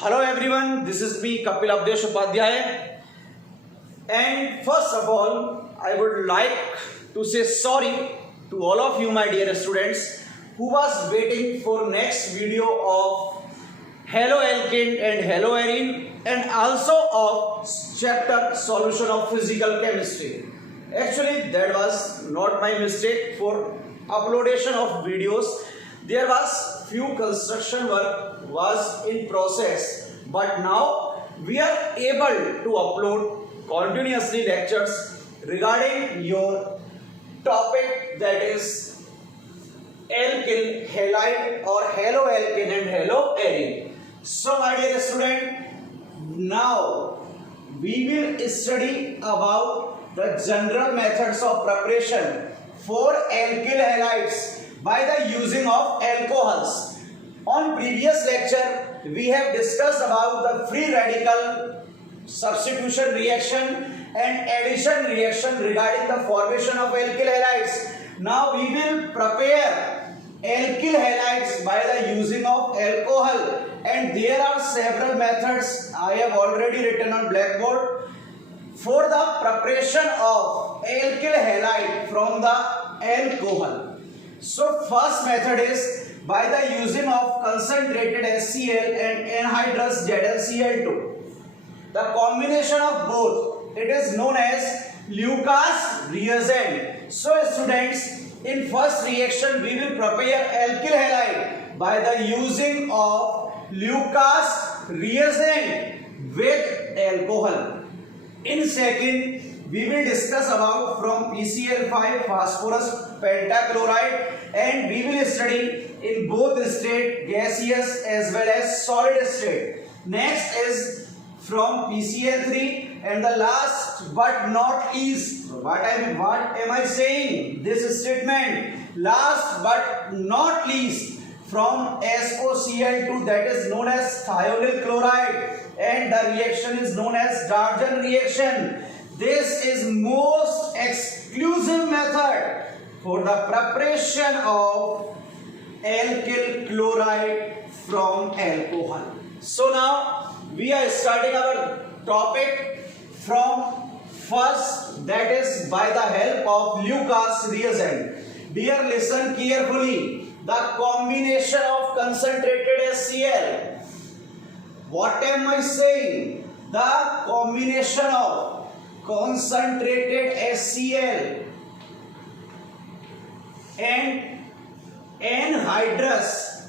Hello everyone, this is me Kapil Abdesh Upadhyay, and first of all I would like to say sorry to all of you my dear students who was waiting for next video of haloalkane and haloarine and also of chapter solution of physical chemistry. Actually that was not my mistake for uploadation of videos. There was few construction work was in process, but now we are able to upload continuously lectures regarding your topic, that is alkyl halide or haloalkane and haloarine. So my dear student, now we will study about the general methods of preparation for alkyl halides by the using of alcohols. On previous lecture we have discussed about the free radical substitution reaction and addition reaction regarding the formation of alkyl halides. Now we will prepare alkyl halides by the using of alcohol, and there are several methods I have already written on blackboard for the preparation of alkyl halide from the alcohol. So first method is by the using of concentrated HCl and anhydrous ZnCl2. The combination of both, it is known as Lucas reagent. So students, in first reaction we will prepare alkyl halide by the using of Lucas reagent with alcohol. In second, we will discuss about from PCl5 phosphorus pentachloride, and we will study in both state, gaseous as well as solid state. Next is from PCl3, and the last but not least, what am I saying? This statement, last but not least, from SOCl2, that is known as thionyl chloride, and the reaction is known as Darjan reaction. This is most exclusive method for the preparation of alkyl chloride from alcohol. So now we are starting our topic from first, that is by the help of Lucas reagent. Dear, listen carefully. The combination of concentrated HCl. What am I saying? The combination of concentrated HCl and anhydrous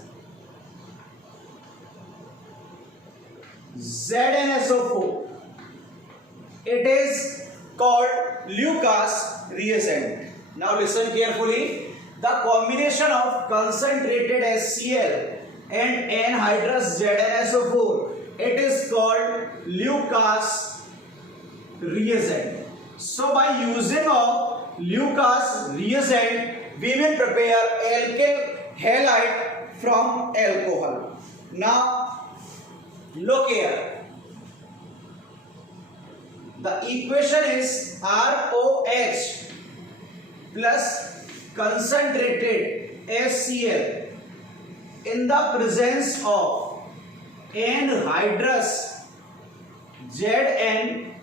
ZnSO4. It is called Lucas reagent. Now listen carefully. The combination of concentrated HCl and anhydrous ZnSO4, it is called Lucas reagent. So by using of Lucas reagent, we will prepare alkyl halide from alcohol. Now look here. The equation is ROH plus concentrated HCl in the presence of anhydrous ZnCl2.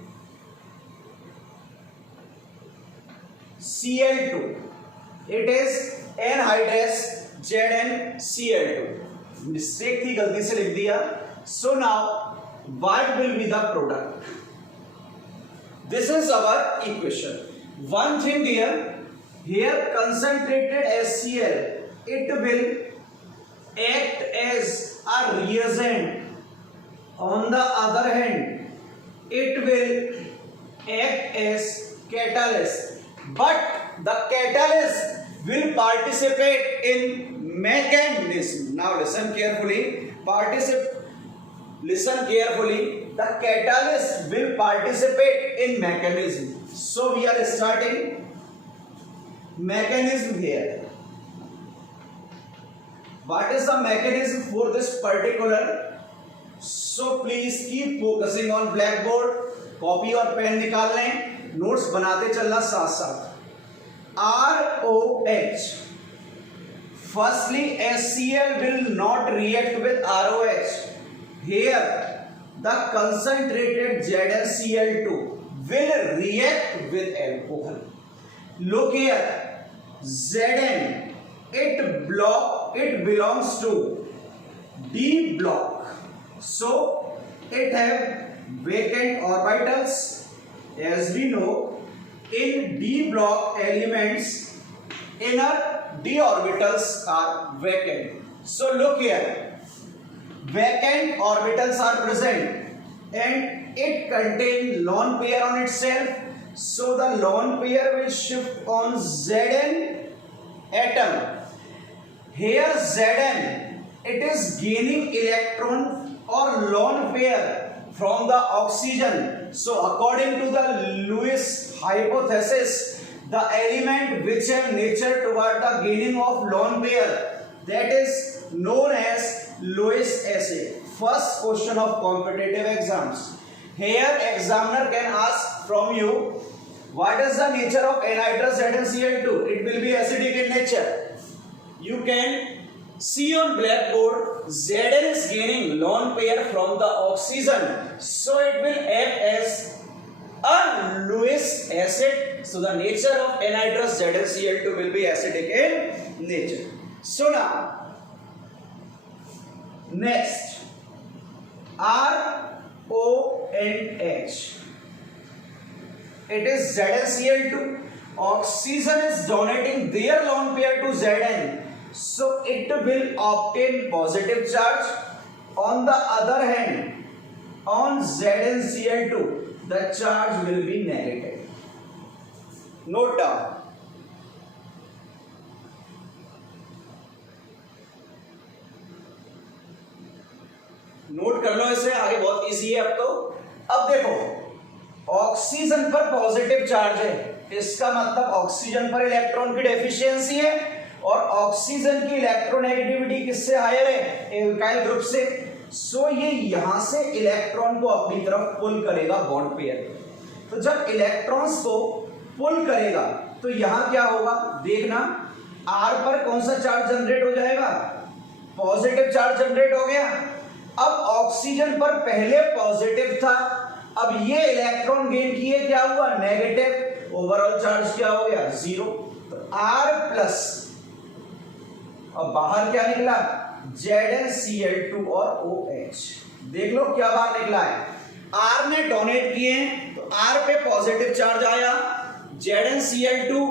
It is anhydrous ZnCl2. Mistake थी, गलती से लिख दिया. So now what will be the product? This is our equation. One thing here concentrated HCl, it will act as a reagent. On the other hand, it will act as catalyst, but the catalyst will participate in mechanism. Now listen carefully. Listen carefully. The catalyst will participate in mechanism. So we are starting mechanism here. What is the mechanism for this particular? So please keep focusing on blackboard. Copy और pen निकाल लें, notes बनाते चलना साथ साथ. ROH. Firstly, HCl will not react with ROH. here the concentrated ZnCl2 will react with alcohol. Look here, Zn, it belongs to D block, so it have vacant orbitals. As we know, in D block elements, inner d orbitals are vacant. So look here, vacant orbitals are present and it contains lone pair on itself. So the lone pair will shift on Zn atom. Here Zn, it is gaining electron or lone pair from the oxygen. So according to the Lewis hypothesis, the element which have nature toward the gaining of lone pair, that is known as Lewis acid. First question of competitive exams. Here examiner can ask from you, what is the nature of anhydrous ZnCl2? It will be acidic in nature. You can see on blackboard, Zn is gaining lone pair from the oxygen, so it will act as a Lewis acid. So the nature of anhydrous ZnCl2 will be acidic in nature. So now, next, R, O and H. It is ZnCl2. Oxygen is donating their lone pair to Zn, so it will obtain positive charge. On the other hand, on ZnCl2, the charge will be negative. Note down. Note कर लो इसे, आगे बहुत easy है अब तो। अब देखो, oxygen पर पॉजिटिव चार्ज है, इसका मतलब ऑक्सीजन पर इलेक्ट्रॉन की डेफिशिएंसी है और ऑक्सीजन की इलेक्ट्रोनेगेटिविटी किससे हायर है? एल्काइल ग्रुप से। सो ये यहां से इलेक्ट्रॉन को अपनी तरफ पुल करेगा बॉन्ड पेयर। तो जब इलेक्ट्रॉन्स को पुल करेगा तो यहां क्या होगा देखना, आर पर कौन सा चार्ज जनरेट हो जाएगा? पॉजिटिव चार्ज जनरेट हो गया। अब ऑक्सीजन पर पहले पॉजिटिव था, अब ये इलेक्ट्रॉन गेन किए, क्या हुआ? नेगेटिव। ओवरऑल चार्ज क्या हो गया? जीरो। तो आर प्लस, अब बाहर क्या निकला? ZnCl2 और OH। देख लो क्या बाहर निकला है, आर ने डोनेट किए तो आर पे पॉजिटिव चार्ज आया, ZnCl2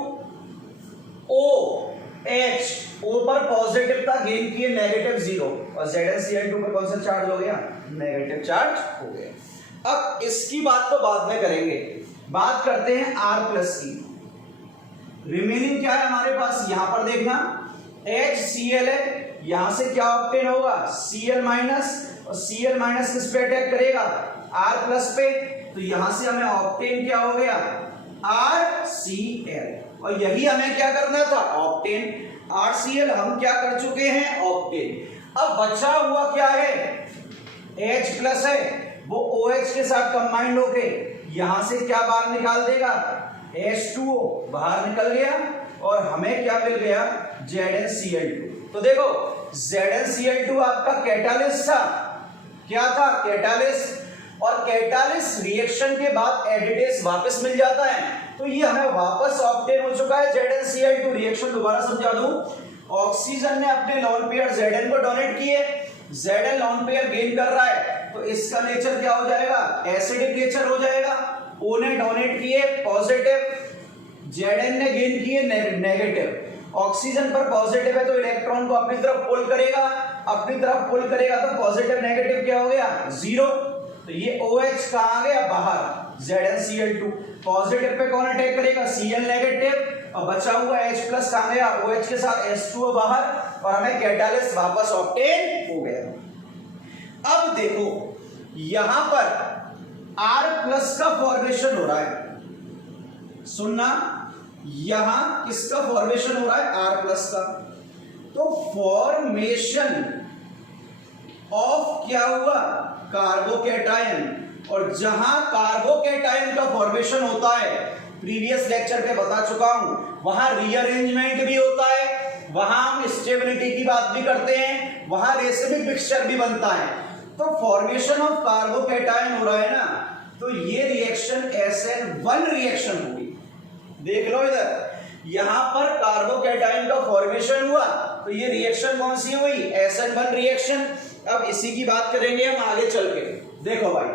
OH, O पर पॉजिटिव था, गेन किए नेगेटिव जीरो, और ZnCl2 पे कौन सा चार्ज हो गया? नेगेटिव चार्ज हो गया। अब इसकी बात तो बाद में करेंगे, बात करते हैं R प्लस की। रिमेनिंग क्या है हमारे पास? यहां पर देखना, HCl है, यहां से क्या ऑब्टेन होगा? Cl माइनस, और Cl माइनस किस पे अटैक करेगा? R प्लस पे। तो यहां से हमें ऑब्टेन क्या हो गया? RCl। और यही हमें क्या करना था? ऑब्टेन। RCl हम क्या कर चुके हैं? ऑब्टेन। अब बचा हुआ क्या है? H प्लस है, वो OH के साथ कंबाइंड होके यहां से क्या बाहर निकाल देगा? H2O बाहर निकल गया और हमें क्या मिल गया? ZnCl2। तो देखो, ZnCl2 आपका कैटालिस्ट था। क्या था? कैटालिस्ट। और कैटालिस्ट रिएक्शन के बाद एडिटेस वापस मिल जाता है, तो ये हमें वापस ऑब्टेन हो चुका है ZnCl2। रिएक्शन दोबारा समझा दूं, ऑक्सीजन ने अपने लोन पेयर Zn को डोनेट किए, Zn लोन पेयर गेन कर रहा है, तो इसका नेचर क्या हो जाएगा? एसिडिक नेचर हो जाएगा। O ने डोनेट किए पॉजिटिव, Zn ने गेन किए नेगेटिव। ऑक्सीजन पर पॉजिटिव है तो इलेक्ट्रॉन को अपनी तरफ पुल करेगा, अपनी तरफ पुल करेगा तो पॉजिटिव नेगेटिव क्या हो गया? जीरो। तो ये OH कहां गया? बाहर। ZnCl2 पॉजिटिव पे कौन अटैक करेगा? Cl नेगेटिव, और बचा हुआ H प्लस कहां गया? OH के साथ H2O बाहर, और हमें कैटालिस्ट वापस ऑब्टेन हो गया। अब देखो, यहां पर R प्लस का फॉर्मेशन हो रहा है, सुनना, यहां किसका फॉर्मेशन हो रहा है? R प्लस का। तो फॉर्मेशन ऑफ क्या हुआ? कार्बोकैटायन। और जहां कार्बोकैटायन का फॉर्मेशन होता है, प्रीवियस लेक्चर पे बता चुका हूं, वहां रीअरेंजमेंट भी होता है, वहां हम स्टेबिलिटी की बात भी करते हैं, वहां रेसिमिक मिक्सचर भी बनता है। तो फॉर्मेशन ऑफ कार्बोकैटायन हो रहा है ना, तो ये रिएक्शन SN1 रिएक्शन होगी। देख लो इधर, यहां पर कार्बोकैटायन का फॉर्मेशन हुआ, तो ये रिएक्शन कौन सी हुई? SN1 reaction. अब इसी की बात करेंगे हम आगे चल के। देखो भाई,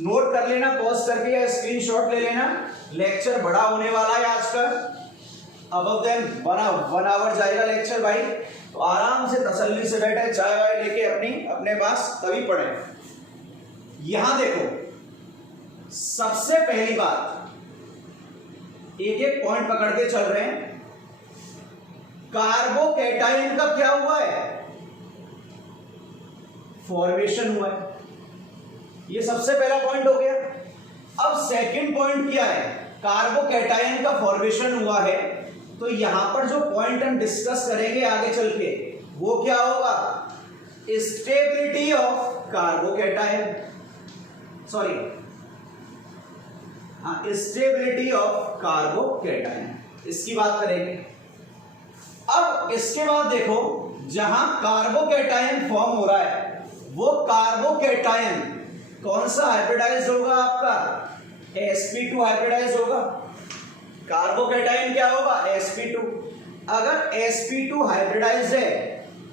नोट कर लेना पॉज करके या स्क्रीनशॉट ले लेना, लेक्चर बड़ा होने वाला है आज का। अब देन 1 आवर जाएगा लेक्चर भाई, तो आराम से तसल्ली से बैठे, चाय वाय लेके अपने पास, तभी पढ़े। यहां देखो, सबसे पहली बात, एक एक पॉइंट पकड़ के चल रहे हैं। कार्बोकैटायन का क्या हुआ है? फॉर्मेशन हुआ है, ये सबसे पहला पॉइंट हो गया। अब सेकंड पॉइंट क्या है? कार्बोकैटायन का फॉर्मेशन हुआ है, तो यहां पर जो पॉइंट हम डिस्कस करेंगे आगे चल के, वो क्या होगा? Stability of carbocation, sorry, stability of carbocation, इसकी बात करेंगे। अब इसके बाद देखो, जहां कार्बोकैटायन फॉर्म हो रहा है, वो कार्बोकैटायन कौन सा हाइब्रिडाइज होगा? आपका sp2 हाइब्रिडाइज होगा। कार्बोकैटायन क्या होगा? sp2। अगर sp2 हाइब्रिडाइज है,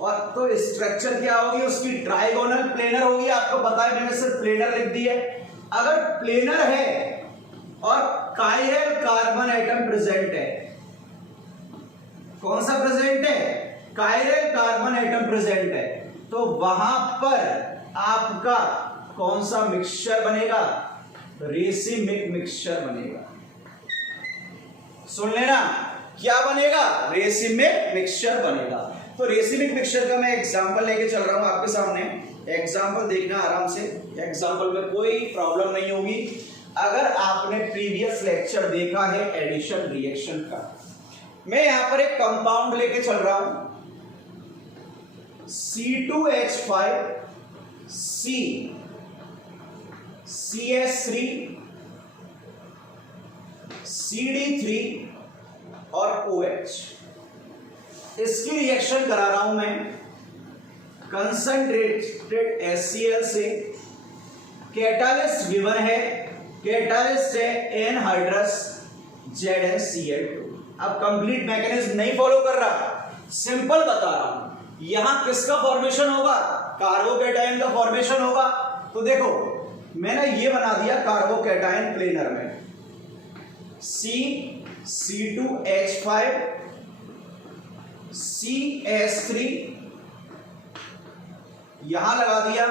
और तो स्ट्रक्चर क्या होगी उसकी? ट्राइगोनल प्लेनर होगी। आपको पता है, मैंने सिर्फ प्लेनर लिख दी है। अगर प्लेनर है और कायरल कार्बन एटम प्रेजेंट है, कौन सा प्रेजेंट है? कायरल कार्बन एटम प्रेजेंट है, तो वहां पर आपका कौन सा मिक्सचर बनेगा? रेसिमिक मिक्सचर बनेगा। सुन लेना, क्या बनेगा? रेसिमिक मिक्सचर बनेगा। तो रेसिमिक मिक्सचर का मैं एग्जांपल लेके चल रहा हूं आपके सामने, एग्जांपल देखना आराम से, एग्जांपल में कोई प्रॉब्लम नहीं होगी। अगर आपने प्रीवियस लेक्चर देखा है एडिशन रिएक्शन का, मैं यहां पर एक कंपाउंड लेके चल रहा हूं, C2H5 C CS3 CD3 और OH, इसकी रिएक्शन करा रहा हूं मैं कंसंट्रेटेड HCl से। कैटालिस्ट गिवन है, कैटालिस्ट है एनहाइड्रस ZnCl2। अब कंप्लीट मैकेनिज्म नहीं फॉलो कर रहा, सिंपल बता रहा हूं। यहां किसका फॉर्मेशन होगा? कार्बोकैटायन का फॉर्मेशन होगा। तो देखो, मैंने ये बना दिया कार्बोकैटायन प्लेनर में, C2H5 CS3, यहां लगा दिया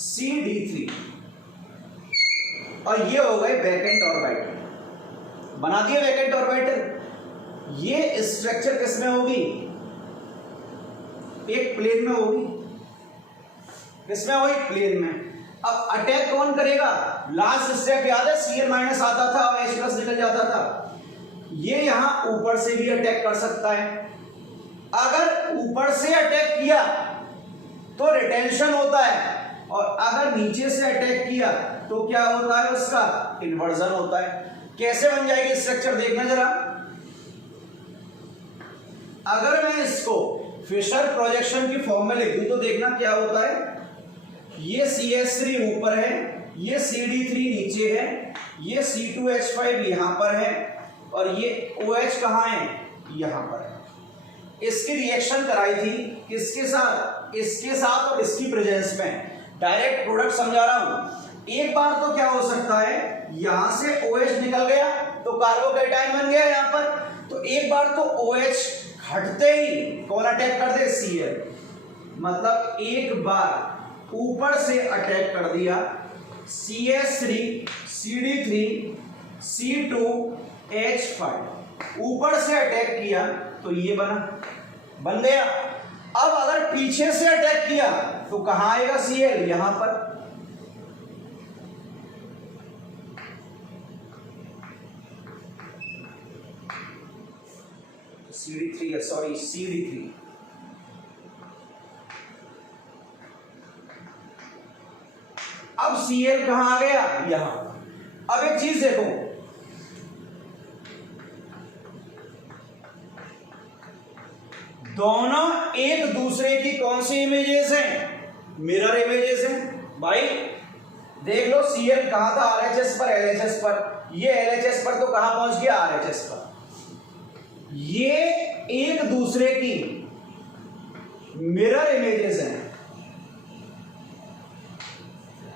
CD3, और ये हो गए वैकेंट ऑर्बिटल। बना दिए वैकेंट ऑर्बिटल। ये स्ट्रक्चर किसमें होगी? एक प्लेन में होगी। किसमें होगी? प्लेन में। अब अटैक कौन करेगा? लास्ट स्टेप याद है, Cl- आता था और H+ निकल जाता था। ये यहां ऊपर से भी अटैक कर सकता है। अगर ऊपर से अटैक किया तो रिटेंशन होता है, और अगर नीचे से अटैक किया तो क्या होता है? उसका इन्वर्जन होता है। कैसे बन जाएगी स्ट्रक्चर देखना जरा। अगर मैं इसको फिशर प्रोजेक्शन की फॉर्म में लिख दूं तो देखना क्या होता है। ये CS3 ऊपर है, ये CD3 नीचे है, ये C2H5 यहां पर है, और ये OH कहां है? यहां पर है। इसकी रिएक्शन कराई थी किसके साथ? इसके साथ और इसकी प्रेजेंस में। डायरेक्ट प्रोडक्ट समझा रहा हूं। एक बार तो क्या हो सकता है, यहां से OH निकल गया तो कार्बोकैटायन बन गया यहां पर, तो एक बार तो OH हटते ही कौन अटैक कर दे? Cl। मतलब एक बार ऊपर से अटैक कर दिया, CS3 CD3 C2H5 ऊपर से अटैक किया तो ये बन गया। अब अगर पीछे से अटैक किया तो कहां आएगा Cl? यहां पर। CD3, sorry CD3। अब Cl कहां आ गया? यहां। अब एक चीज देखो, दोनों एक दूसरे की कौन सी इमेजेस हैं? मिरर इमेजेस हैं। भाई देख लो Cl कहां था, RHS पर, LHS पर, ये LHS पर तो कहां पहुंच गया, RHS पर। ये एक दूसरे की मिरर इमेजेस हैं।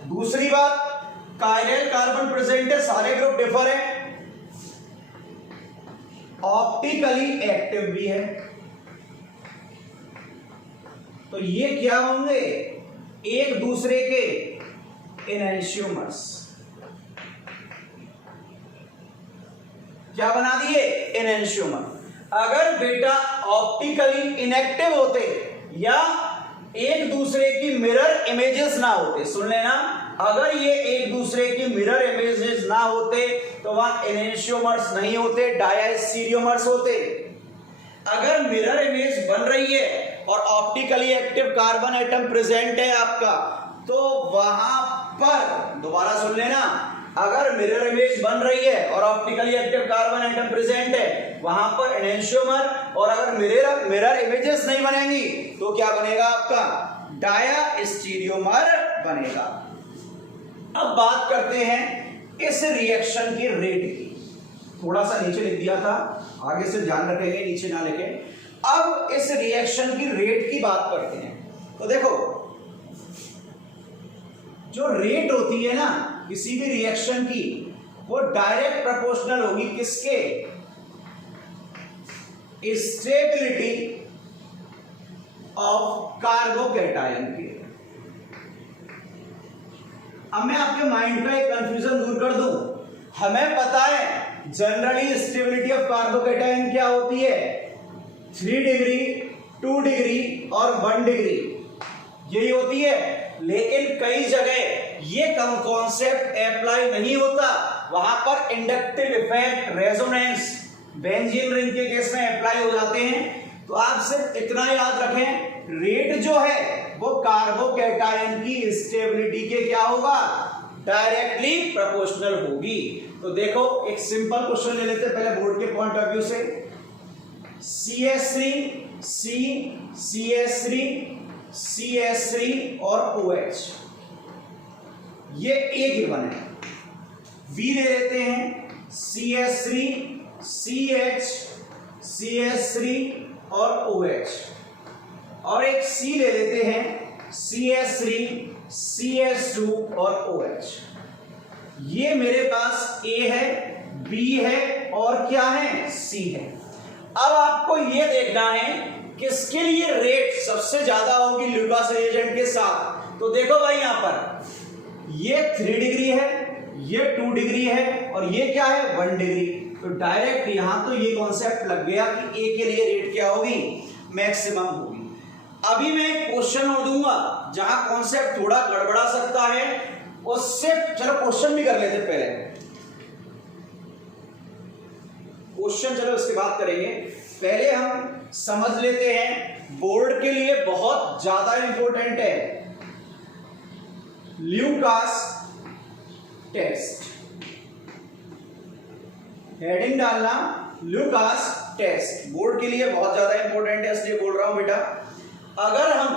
दूसरी बात, कायरल कार्बन प्रेजेंट है, सारे ग्रुप डिफर है, ऑप्टिकली एक्टिव भी है। तो ये क्या होंगे, एक दूसरे के एनेंशियोमर्स। क्या बना दिए, एनेंशियोमर। अगर बेटा ऑप्टिकली इनएक्टिव होते या एक दूसरे की मिरर इमेजेस ना होते, सुन लेना, अगर ये एक दूसरे की मिरर इमेजेस ना होते तो वहां एनेंशियोमर्स नहीं होते, डायस्टीरियोमर्स होते। अगर मिरर इमेज बन रही है और optically active carbon atom present है आपका, तो वहां पर दोबारा सुन लेना, अगर मिरर इमेज बन रही है और optically active carbon atom present है, वहां पर एनेंशियोमर, और अगर मिरर इमेजेस नहीं बनेंगी तो क्या बनेगा आपका, डायस्टीरियोमर बनेगा। अब बात करते हैं इस रिएक्शन की रेट की। थोड़ा सा नीचे लिख दिया था, आगे से ध्यान रखेंगे, नीचे ना लिखें। अब इस रिएक्शन की रेट की बात करते हैं। तो देखो, जो रेट होती है ना किसी भी रिएक्शन की, वो डायरेक्ट प्रोपोर्शनल होगी किसके, स्टेबिलिटी ऑफ कार्बोकैटायन की। अब मैं आपके माइंड का एक कंफ्यूजन दूर कर दूं। हमें पता है जनरली स्टेबिलिटी ऑफ कार्बोकैटायन क्या होती है, 3 डिग्री, 2 डिग्री और 1 डिग्री, यही होती है। लेकिन कई जगह ये कॉन्सेप्ट अप्लाई नहीं होता, वहां पर inductive effect, resonance, benzene ring के केस में अप्लाई हो जाते हैं। तो आप सिर्फ इतना याद रखें, रेट जो है वो कार्बोकैटायन की स्टेबिलिटी के क्या होगा, डायरेक्टली प्रोपोर्शनल होगी। तो देखो एक सिंपल क्वेश्चन ले लेते हैं पहले बोर्ड के पॉइंट ऑफ व्यू से। CH3, C, CH3, CH3 और OH, ये एक ही बने। V ले लेते हैं, CH3, CH, CH3 और OH, और एक C ले लेते हैं, CH3, CH2 और OH। ये मेरे पास A है, B है और क्या है, C है। अब आपको ये देखना है किसके लिए रेट सबसे ज्यादा होगी ल्यूकास रिएजेंट के साथ। तो देखो भाई यहां पर ये 3 डिग्री है, ये 2 डिग्री है और ये क्या है, 1 डिग्री। तो डायरेक्ट यहां तो ये कॉन्सेप्ट लग गया कि ए के लिए रेट क्या होगी, मैक्सिमम होगी। अभी मैं एक क्वेश्चन और दूंगा जहां कॉन्सेप्ट थोड़ा गड़बड़ा सकता है, उससे चलो क्वेश्चन भी कर लेते पहले, क्वेश्चन चलो उसके बाद करेंगे। पहले हम समझ लेते हैं, बोर्ड के लिए बहुत ज्यादा इंपॉर्टेंट है ल्यूकास टेस्ट। हेडिंग डालना ल्यूकास टेस्ट, बोर्ड के लिए बहुत ज्यादा इंपॉर्टेंट है, इसलिए बोल रहा हूं बेटा। अगर हम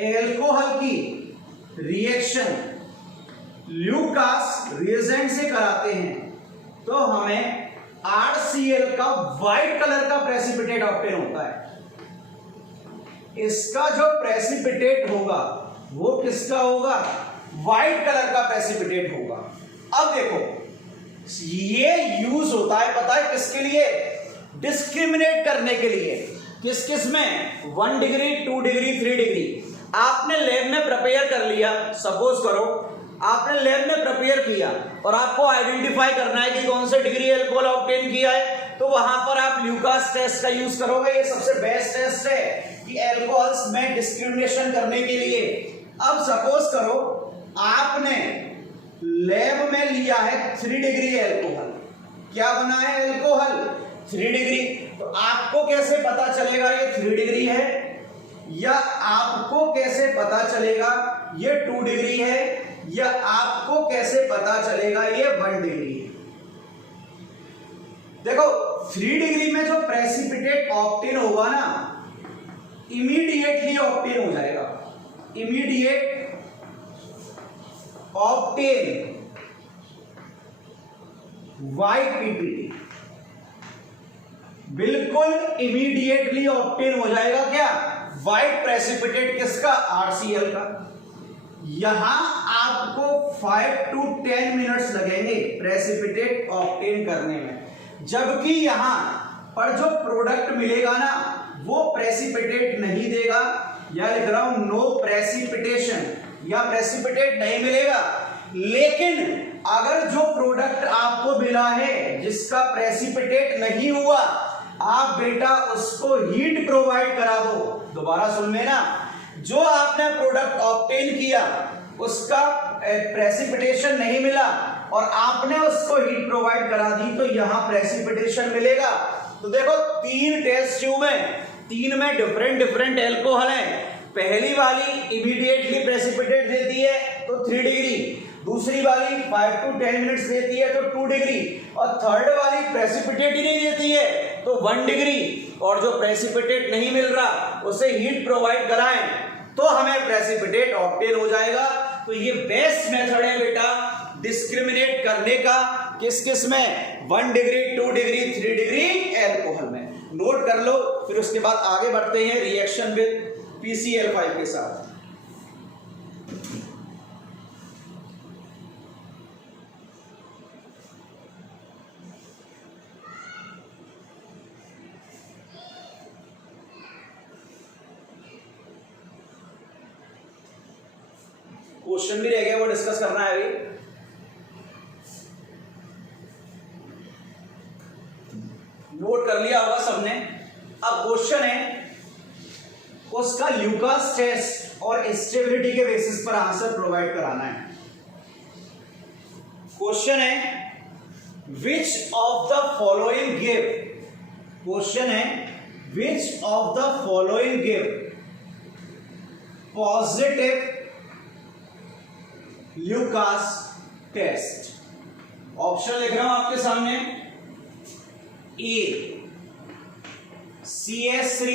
एल्कोहल की रिएक्शन ल्यूकास रिएजेंट से कराते हैं तो हमें RCl का व्हाइट कलर का प्रेसिपिटेट ऑब्टेन होता है। इसका जो प्रेसिपिटेट होगा वो किसका होगा, व्हाइट कलर का प्रेसिपिटेट होगा। अब देखो ये यूज होता है पता है किसके लिए, डिस्क्रिमिनेट करने के लिए। किस किस में, 1 डिग्री, 2 डिग्री, 3 डिग्री। आपने लैब में प्रिपेयर कर लिया, सपोज करो आपने लैब में प्रिपेयर किया और आपको आइडेंटिफाई करना है कि कौन से डिग्री अल्कोहल ऑब्टेन किया है, तो वहां पर आप ल्यूकास टेस्ट का यूज करोगे। ये सबसे बेस्ट टेस्ट है कि अल्कोहल्स में डिस्क्रिमिनेशन करने के लिए। अब सपोज करो आपने लैब में लिया है 3 डिग्री अल्कोहल, क्या बना है अल्कोहल, 3 डिग्री। तो आपको कैसे पता चलेगा ये 3 डिग्री है, या आपको कैसे पता चलेगा ये 2 डिग्री है, या आपको कैसे पता चलेगा ये 1 डिग्री है। देखो 3 डिग्री में जो प्रेसिपिटेट ऑब्टेन होगा ना, इमीडिएटली ऑब्टेन हो जाएगा, इमीडिएट ऑब्टेन वाइट पीपीटी, बिल्कुल इमीडिएटली ऑब्टेन हो जाएगा क्या, व्हाइट प्रेसिपिटेट किसका, आरसीएल का। यहां आपको 5 to 10 मिनट्स लगेंगे प्रेसिपिटेट ऑब्टेन करने में, जबकि यहां पर जो प्रोडक्ट मिलेगा ना वो प्रेसिपिटेट नहीं देगा, या लिख रहा हूं नो प्रेसिपिटेशन, या प्रेसिपिटेट नहीं मिलेगा। लेकिन अगर जो प्रोडक्ट आपको मिला है जिसका प्रेसिपिटेट नहीं हुआ, आप बेटा उसको हीट प्रोवाइड करा दो। दोबारा सुन लेना, जो आपने प्रोडक्ट ऑब्टेन किया उसका प्रेसिपिटेशन नहीं मिला और आपने उसको हीट प्रोवाइड करा दी तो यहां प्रेसिपिटेशन मिलेगा। तो देखो 3 टेस्ट ट्यूब में, 3 में डिफरेंट एल्कोहल हैं। पहली वाली इमीडिएटली प्रेसिपिटेट देती है तो 3 डिग्री, दूसरी वाली 5 to 10 मिनट्स देती है तो 2 डिग्री, और थर्ड वाली प्रेसिपिटेट ही नहीं देती है तो 1 डिग्री। और जो प्रेसिपिटेट नहीं मिल रहा उसे हीट प्रोवाइड कराएं तो हमें प्रेसिपिटेट ऑब्टेन हो जाएगा। तो ये बेस्ट मेथड है बेटा डिस्क्रिमिनेट करने का, किस किस में, 1 डिग्री, 2 डिग्री, 3 डिग्री एल्कोहल में। नोट कर लो, फिर उसके बाद आगे बढ़ते हैं रिएक्शन विद PCl5 के साथ। क्वेश्चन भी रह गया, वो डिस्कस करना है अभी। नोट कर लिया होगा सबने। अब क्वेश्चन है उसका ल्यूकास टेस्ट और स्टेबिलिटी के बेसिस पर आंसर प्रोवाइड कराना है। क्वेश्चन है which of the following give, question है which of the following give positive Lucas test. Option लिख रहा हूं आपके सामने, ए CS3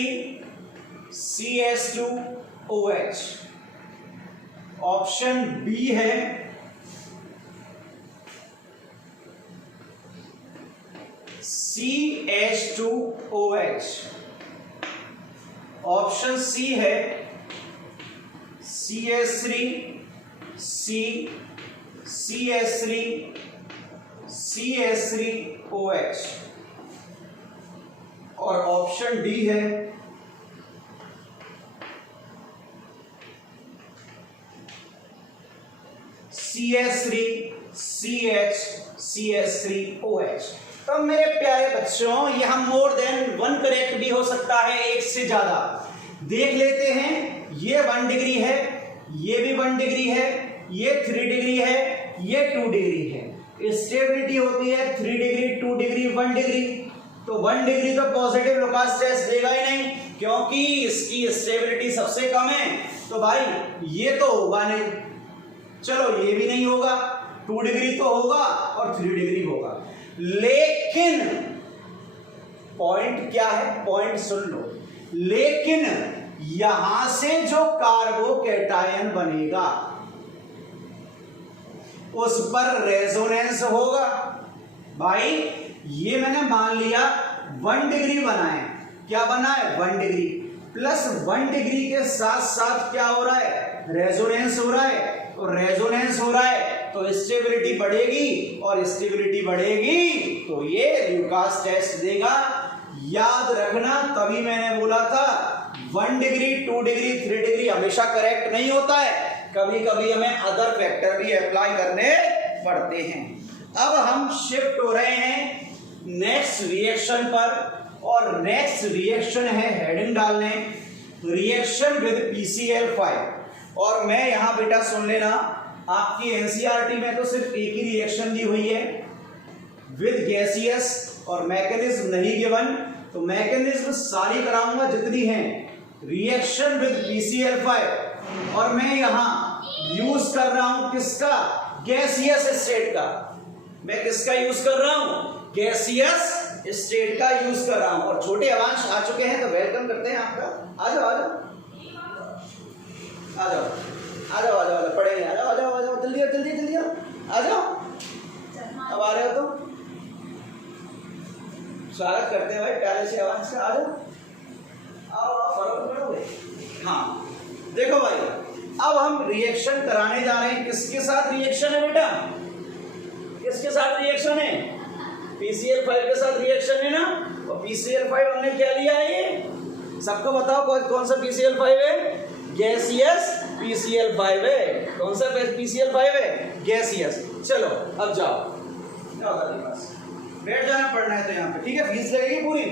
CS2OH, ऑप्शन बी है CH2OH, ऑप्शन सी है CS3 CS3 CS3OH, और ऑप्शन डी है CS3 CH CS3OH। तो मेरे प्यारे बच्चों यहां मोर देन 1 करेक्ट भी हो सकता है, एक से ज्यादा। देख लेते हैं, ये 1 डिग्री है, ये भी 1 डिग्री है, ये 3 डिग्री है, ये 2 डिग्री है। स्टेबिलिटी होती है 3 डिग्री, 2 डिग्री, 1 डिग्री। तो 1 डिग्री तो पॉजिटिव लुकास टेस्ट देगा ही नहीं क्योंकि इसकी स्टेबिलिटी सबसे कम है। तो भाई ये तो होगा नहीं, चलो ये भी नहीं होगा, 2 डिग्री तो होगा और 3 डिग्री होगा। लेकिन पॉइंट क्या है, पॉइंट सुन लो, लेकिन यहां से जो कार्बोकैटायन बनेगा उस पर रेजोनेंस होगा। भाई ये मैंने मान लिया 1 डिग्री बना है, क्या बना है 1 डिग्री, प्लस 1 डिग्री के साथ साथ क्या हो रहा है, रेजोनेंस हो रहा है। तो रेजोनेंस हो रहा है तो स्टेबिलिटी बढ़ेगी, और स्टेबिलिटी बढ़ेगी तो ये ल्यूकास टेस्ट देगा। याद रखना, तभी मैंने बोला था 1 डिग्री, 2 डिग्री, 3 डिग्री हमेशा करेक्ट नहीं होता है, कभी कभी हमें अदर फैक्टर भी अप्लाई करने पड़ते हैं। अब हम शिफ्ट हो रहे हैं नेक्स्ट रिएक्शन पर, और नेक्स्ट रिएक्शन है हेडिंग डालने, रिएक्शन विद PCl5। और मैं यहां बेटा सुन लेना, आपकी एनसीईआरटी में तो सिर्फ एक ही रिएक्शन दी हुई है विद गैसियस, और मैकेनिज्म नहीं गिवन। तो मैकेनिज्म सारी कराऊंगा जितनी हैं, रिएक्शन विद PCl5, और मैं यहां यूज कर रहा हूं किसका, गैसियस स्टेट का। मैं किसका यूज कर रहा हूं, गैसियस स्टेट का यूज कर रहा हूं। और छोटे अवांश आ चुके हैं तो वेलकम करते हैं आपका। आ जाओ आ जाओ आ जाओ आ जाओ आ जाओ आ जाओ, पढ़ेंगे, आ जाओ आ जाओ आ जाओ, जल्दी जल्दी स्टार्ट करते हैं भाई, पहले से आवाज से आ जाओ, आओ फर्क पड़ोगे। हाँ देखो भाई, अब हम रिएक्शन कराने जा रहे हैं, किसके साथ रिएक्शन है बेटा, किसके साथ रिएक्शन है, PCl5 के साथ रिएक्शन है ना। और PCl5 हमने क्या लिया है, ये सबको बताओ कौन सा PCl5 है, गैसियस PCl5 है। कौन सा PCl5 है, गैसियस। चलो अब जाओ पास बैठ जाना, पढ़ना है तो यहाँ पे, ठीक है, फीस लगेगी पूरी।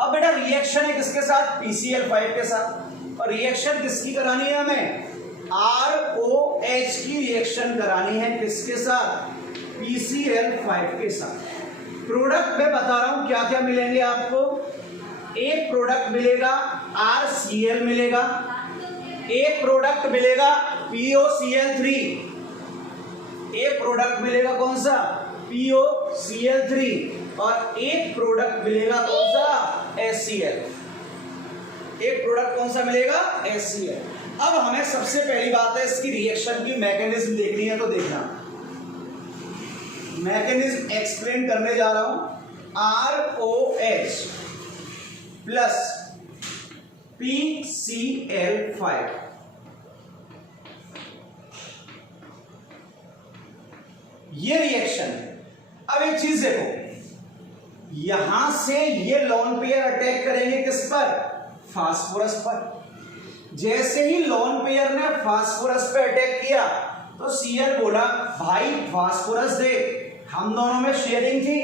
अब बेटा रिएक्शन है किसके साथ, PCl5 के साथ। और रिएक्शन किसकी करानी है हमें, ROH की रिएक्शन करानी है, किसके साथ, PCl5 के साथ। प्रोडक्ट में बता रहा हूं क्या क्या मिलेंगे आपको। एक प्रोडक्ट मिलेगा RCl मिलेगा, एक प्रोडक्ट मिलेगा POCl3, एक प्रोडक्ट मिलेगा कौन सा, POCl3, और एक प्रोडक्ट मिलेगा कौन सा, HCl। एक प्रोडक्ट कौन सा मिलेगा, HCl। अब हमें सबसे पहली बात है इसकी रिएक्शन की मैकेनिज्म देखनी है, तो देखना मैकेनिज्म एक्सप्लेन करने जा रहा हूं। ROH प्लस PCl5, ये रिएक्शन है। अब एक चीज देखो, यहां से ये लोन पेयर अटैक करेंगे किस पर, फास्फोरस पर। जैसे ही लोन पेयर ने फास्फोरस पे अटैक किया तो Cl बोला भाई फास्फोरस दे, हम दोनों में शेयरिंग थी,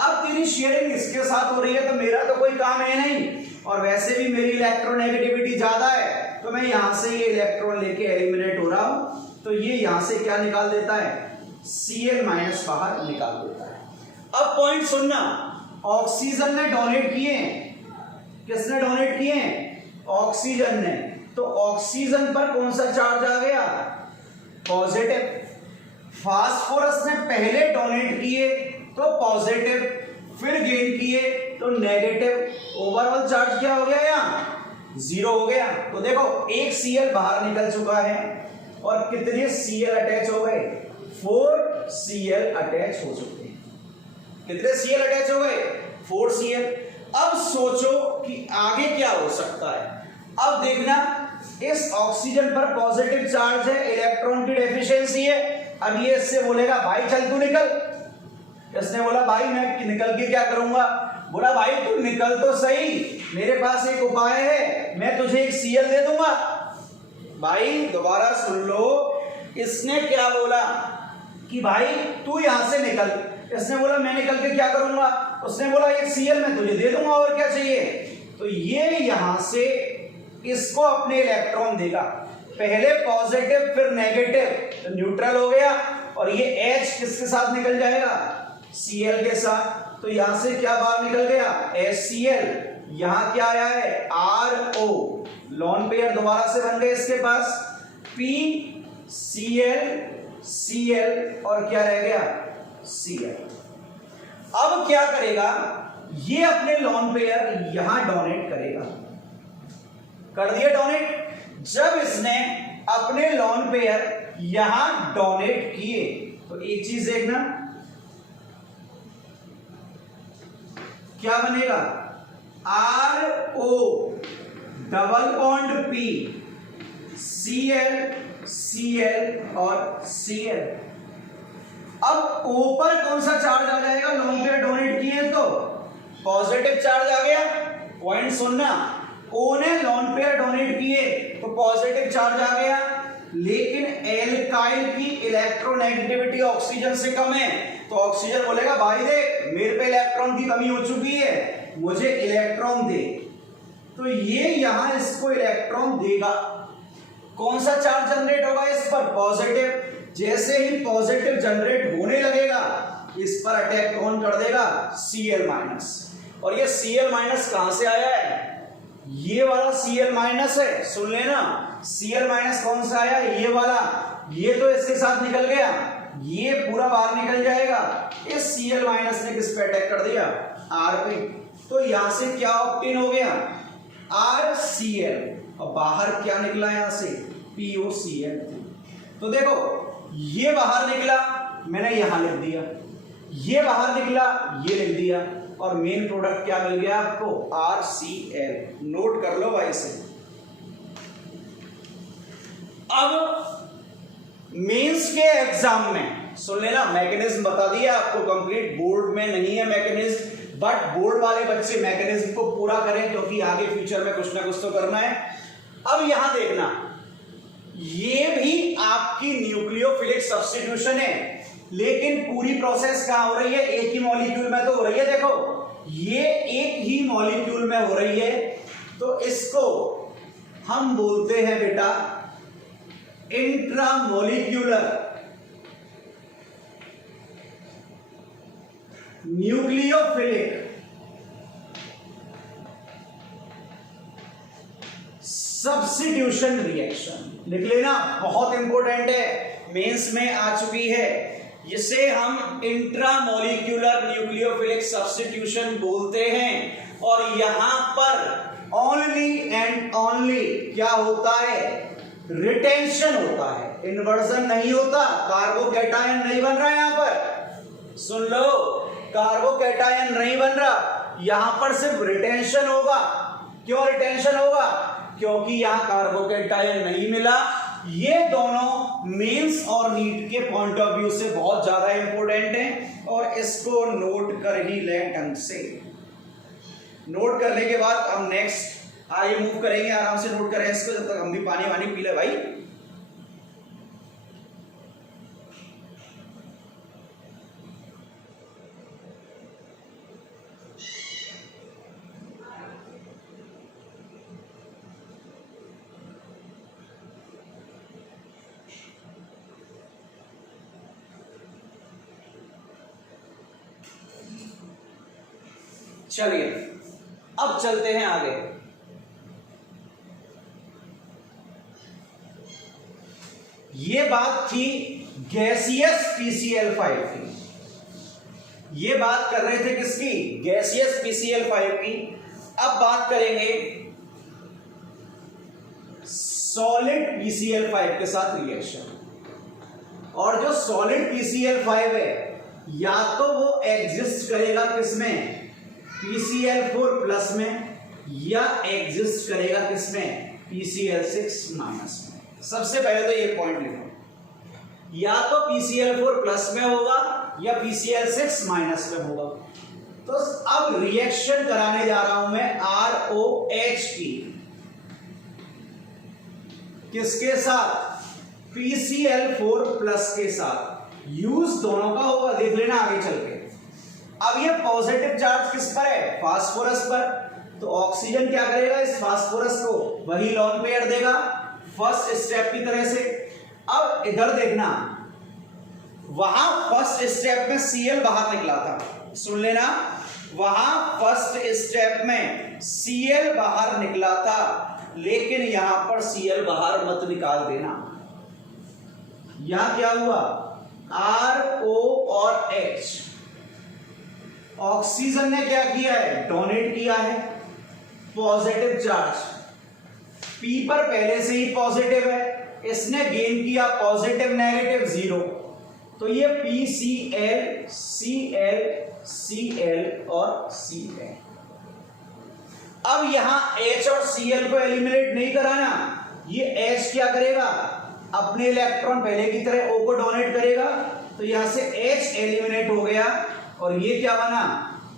अब तेरी शेयरिंग इसके साथ हो रही है तो मेरा तो कोई काम है नहीं, और वैसे भी मेरी इलेक्ट्रोनेगेटिविटी ज्यादा है, तो मैं यहां से ये इलेक्ट्रॉन लेके एलिमिनेट हो रहा हूं, तो ये यहां से क्या निकाल देता है, Cl- बाहर निकाल देता है। अब पॉइंट सुनना, ऑक्सीजन ने डोनेट किए, किसने डोनेट किए, ऑक्सीजन ने, तो ऑक्सीजन पर कौन सा चार्ज आ गया, पॉजिटिव। फास्फोरस ने पहले डोनेट किए तो पॉजिटिव, फिर गेन किए तो नेगेटिव, ओवरऑल चार्ज क्या हो गया, यहाँ 0 हो गया। तो देखो एक Cl बाहर निकल चुका है और कितने Cl अटैच हो गए, 4 Cl अटैच हो चुके हैं। कितने Cl अटैच हो गए, 4 Cl। अब सोचो कि आगे क्या हो सकता है। अब देखना, इस ऑक्सीजन पर पॉजिटिव चार्ज है, इलेक्ट्रॉन की डेफिशिएंसी है। अब ये इससे बोलेगा भाई चल तू निकल, इसने बोला भाई मैं निकल के क्या करूंगा, बोला भाई तू निकल तो सही, मेरे पास एक उपाय है, मैं तुझे एक Cl दे दूंगा। भाई दोबारा सुन लो, इसने क्या बोला कि भाई तू यहां से निकल, इसने बोला मैं निकल के क्या करूंगा, उसने बोला एक Cl मैं तुझे दे दूंगा, और क्या चाहिए। तो ये यहां से इसको अपने इलेक्ट्रॉन देगा, पहले पॉजिटिव फिर नेगेटिव, तो न्यूट्रल हो गया, और ये H किसके साथ निकल जाएगा, Cl के साथ। तो यहां से क्या बाहर निकल गया, HCl, यहां क्या आया है, RO, लोन पेयर दोबारा से बन गए इसके पास, PCl, Cl, और क्या रह गया, Cl। अब क्या करेगा, ये अपने लोन पेयर यहां डोनेट करेगा, कर दिया डोनेट। जब इसने अपने लोन पेयर यहां डोनेट किए तो एक चीज देखना क्या बनेगा, RO double bond P, Cl, Cl और Cl। अब O पर कौन सा चार्ज आ जाएगा, लोन पेयर डोनेट किए तो पॉजिटिव चार्ज आ गया। पॉइंट सुनना, O ने लोन पेयर डोनेट किए तो पॉजिटिव चार्ज आ गया, लेकिन एल्काइल की इलेक्ट्रोनेगेटिविटी ऑक्सीजन से कम है, तो ऑक्सीजन बोलेगा भाई देख मेरे पे इलेक्ट्रॉन की कमी हो चुकी है, मुझे इलेक्ट्रॉन दे। तो ये यहां इसको इलेक्ट्रॉन देगा। कौन सा चार्ज जनरेट होगा इस पर, पॉजिटिव। जैसे ही पॉजिटिव जनरेट होने लगेगा इस पर अटैक कौन कर देगा, Cl-। और ये Cl- कहां से आया है, ये वाला Cl- है, सुन लेना, Cl- कौन सा आया, ये वाला, ये तो इसके साथ निकल गया, ये पूरा बाहर निकल जाएगा। इस Cl- ने किस पे अटैक कर दिया, R पे, तो यहां से क्या ऑप्टेन हो गया, RCl, और बाहर क्या निकला यहां से, POCl। तो देखो ये बाहर निकला, मैंने यहां लिख दिया, ये बाहर निकला, ये लिख दिया। और मेन प्रोडक्ट क्या मिल गया आपको, RCl। नोट कर लो भाई से। अब मेंस के एग्जाम में सुन लेना, मैकेनिज्म बता दिया आपको कंप्लीट, बोर्ड में नहीं है मैकेनिज्म, बट बोर्ड वाले बच्चे मैकेनिज्म को पूरा करें क्योंकि आगे फ्यूचर में कुछ ना कुछ तो करना है। अब यहां देखना, ये भी आपकी न्यूक्लियोफिलिक सब्स्टिट्यूशन है, लेकिन पूरी प्रोसेस कहां हो रही है, एक ही मॉलिक्यूल में तो हो रही है। देखो ये एक ही मॉलिक्यूल में हो रही है, तो इसको हम बोलते हैं बेटा इंट्रामोलिक्यूलर न्यूक्लियोफिलिक सब्स्टिट्यूशन रिएक्शन। लिख लेना, बहुत इंपॉर्टेंट है, मेंस में आ चुकी है। इसे हम इंट्रामोलिक्यूलर न्यूक्लियोफिलिक सब्स्टिट्यूशन बोलते हैं। और यहां पर ओनली एंड ओनली क्या होता है, रिटेंशन होता है, इन्वर्जन नहीं होता, कार्बोकैटायन नहीं बन रहा है। यहां पर सुन लो, कार्बोकैटायन नहीं बन रहा, यहां पर सिर्फ रिटेंशन होगा। क्यों रिटेंशन होगा, क्योंकि यहां कार्बोकैटायन नहीं मिला। ये दोनों मेंस और नीट के पॉइंट ऑफ व्यू से बहुत ज्यादा इंपॉर्टेंट है, और इसको नोट कर ही ले ढंग से। नोट करने के बाद हम नेक्स्ट आगे मूव करेंगे, आराम से नोट करें इसको, जब तक हम भी पानी वानी पी ले भाई। चलिए अब चलते हैं आगे। ये बात थी गैसियस PCl5 की। ये बात कर रहे थे किसकी, गैसियस PCl5 की। अब बात करेंगे सॉलिड PCl5 के साथ रिएक्शन। और जो सॉलिड PCl5 है, या तो वो एग्जिस्ट करेगा किसमें, PCl4 प्लस में, या एग्जिस्ट करेगा किसमें, PCl6 माइनस में। सबसे पहले तो ये पॉइंट लिखो, या तो PCl4 प्लस में होगा या PCl6 माइनस में होगा। तो अब रिएक्शन कराने जा रहा हूं मैं ROH की, किसके साथ, PCl4 प्लस के साथ। यूज दोनों का होगा, देख लेना आगे चल के। अब ये पॉजिटिव चार्ज किस पर है, फास्फोरस पर, तो ऑक्सीजन क्या करेगा, इस फास्फोरस को वही लोन पेयर देगा फर्स्ट स्टेप की तरह से। अब इधर देखना, वहां फर्स्ट स्टेप में Cl बाहर निकला था, सुन लेना, वहां फर्स्ट स्टेप में Cl बाहर निकला था, लेकिन यहां पर Cl बाहर मत निकाल देना। यहां क्या हुआ, RO और H, ऑक्सीजन ने क्या किया है, डोनेट किया है पॉजिटिव चार्ज, P पर पहले से ही पॉजिटिव है, इसने गेन किया पॉजिटिव नेगेटिव 0, तो ये PCl Cl Cl और Cl। अब यहां H और Cl को एलिमिनेट नहीं कराना, ये H क्या करेगा, अपने इलेक्ट्रॉन पहले की तरह O को डोनेट करेगा, तो यहां से H एलिमिनेट हो गया, और ये क्या बना,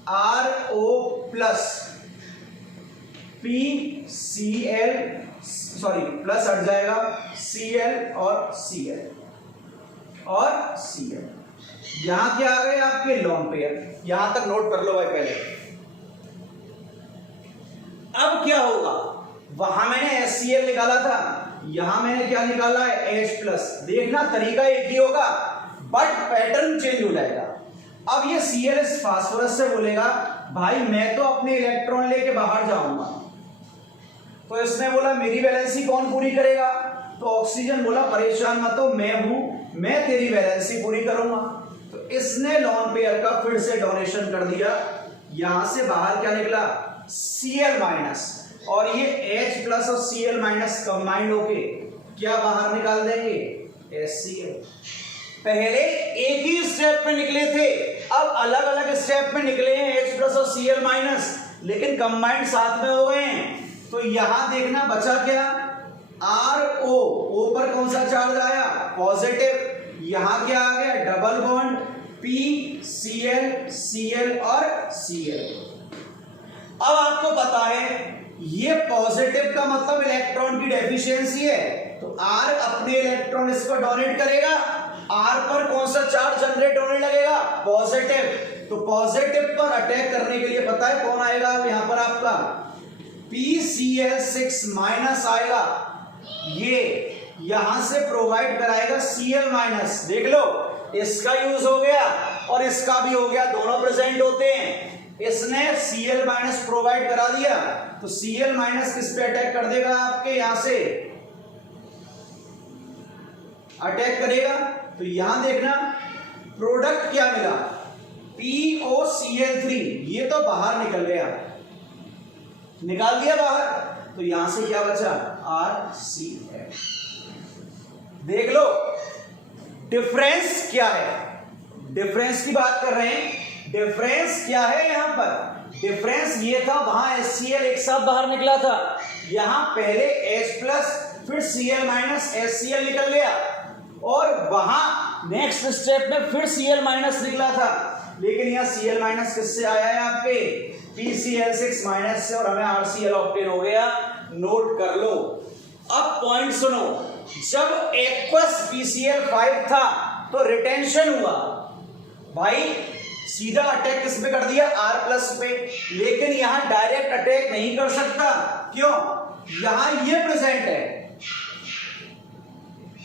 RO plus PCl, sorry plus हट जाएगा, Cl और Cl और Cl। यहां क्या आ गए आपके लोन पेयर, यहां तक नोट कर लो भाई पहले। अब क्या होगा, वहां मैंने HCl निकाला था, यहां मैंने क्या निकाला है, H प्लस। देखना तरीका एक ही होगा, बट पैटर्न चेंज हो जाएगा। अब ये Cl इस फास्फोरस से बोलेगा, भाई मैं तो अपने इलेक्ट्रॉन लेके बाहर जाऊंगा, तो इसने बोला मेरी वैलेंसी कौन पूरी करेगा, तो ऑक्सीजन बोला परेशान मत हो, मैं हूं, मैं तेरी वैलेंसी पूरी करूंगा। तो इसने लॉन पेयर का फिर से डोनेशन कर दिया, यहां से बाहर क्या निकला, Cl माइनस, और ये H प्लस और Cl माइनस कंबाइंड होके क्या बाहर निकाल देंगे, HCl। पहले एक ही स्टेप में निकले थे, अब अलग अलग स्टेप में निकले हैं H प्लस और Cl माइनस, लेकिन कंबाइंड साथ में हो गए हैं। तो यहां देखना बचा क्या, RO, O पर कौन सा चार्ज आया, पॉजिटिव। यहां क्या आ गया, double bond P Cl Cl और Cl। अब आपको पता है ये पॉजिटिव का मतलब इलेक्ट्रॉन की डेफिशिएंसी है, तो R अपने इलेक्ट्रॉन इसको डोनेट करेगा, R पर कौन सा चार्ज जनरेट होने लगेगा, पॉजिटिव। तो पॉजिटिव पर अटैक करने के लिए पता है कौन आएगा, यहां पर आपका PCl6 माइनस आएगा, ये यहां से प्रोवाइड कराएगा Cl माइनस। देख लो, इसका यूज हो गया और इसका भी हो गया, दोनों प्रेजेंट होते हैं। इसने Cl माइनस प्रोवाइड करा दिया, तो Cl माइनस किस पे अटैक कर देगा, आपके यहां से अटैक करेगा। तो यहां देखना प्रोडक्ट क्या मिला, POCl3, ये तो बाहर निकल गया, निकाल दिया बाहर, तो यहां से क्या बचा, RCl। देख लो डिफरेंस क्या है, डिफरेंस की बात कर रहे हैं, डिफरेंस क्या है यहां पर, डिफरेंस ये था वहां HCl एक साथ बाहर निकला था, यहां पहले H प्लस फिर Cl माइनस HCl निकल गया, और वहां नेक्स्ट स्टेप में फिर Cl माइनस निकला था, लेकिन यहाँ Cl माइनस किससे आया है, आपके PCl6 माइनस से, और हमें RCl ऑब्टेन हो गया, नोट कर लो। अब पॉइंट सुनो, जब एक्वस PCl5 था तो रिटेंशन हुआ, भाई सीधा अटैक किस पे कर दिया, R प्लस पे, लेकिन यहां डायरेक्ट अटैक नहीं कर सकता, क्यों, यहां ये प्रेजेंट है,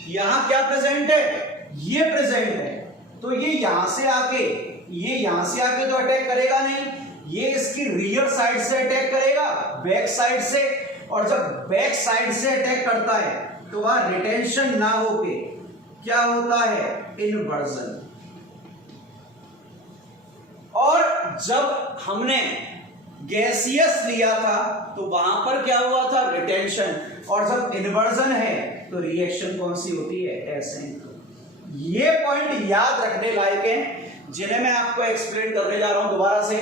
यहां क्या प्रेजेंट है, ये प्रेजेंट है, तो ये यहां से आके, ये यहां से आके तो अटैक करेगा नहीं, ये इसकी रियर साइड से अटैक करेगा, बैक साइड से, और जब बैक साइड से अटैक करता है तो वह रिटेंशन ना होके क्या होता है, इन्वर्जन। और जब हमने गैसियस लिया था तो वहां पर क्या हुआ था, रिटेंशन, और जब इन्वर्जन है तो रिएक्शन कौन सी होती है, SN2। ये पॉइंट याद रखने लायक हैं, जिन्हें मैं आपको एक्सप्लेन करने जा रहा हूं दोबारा से।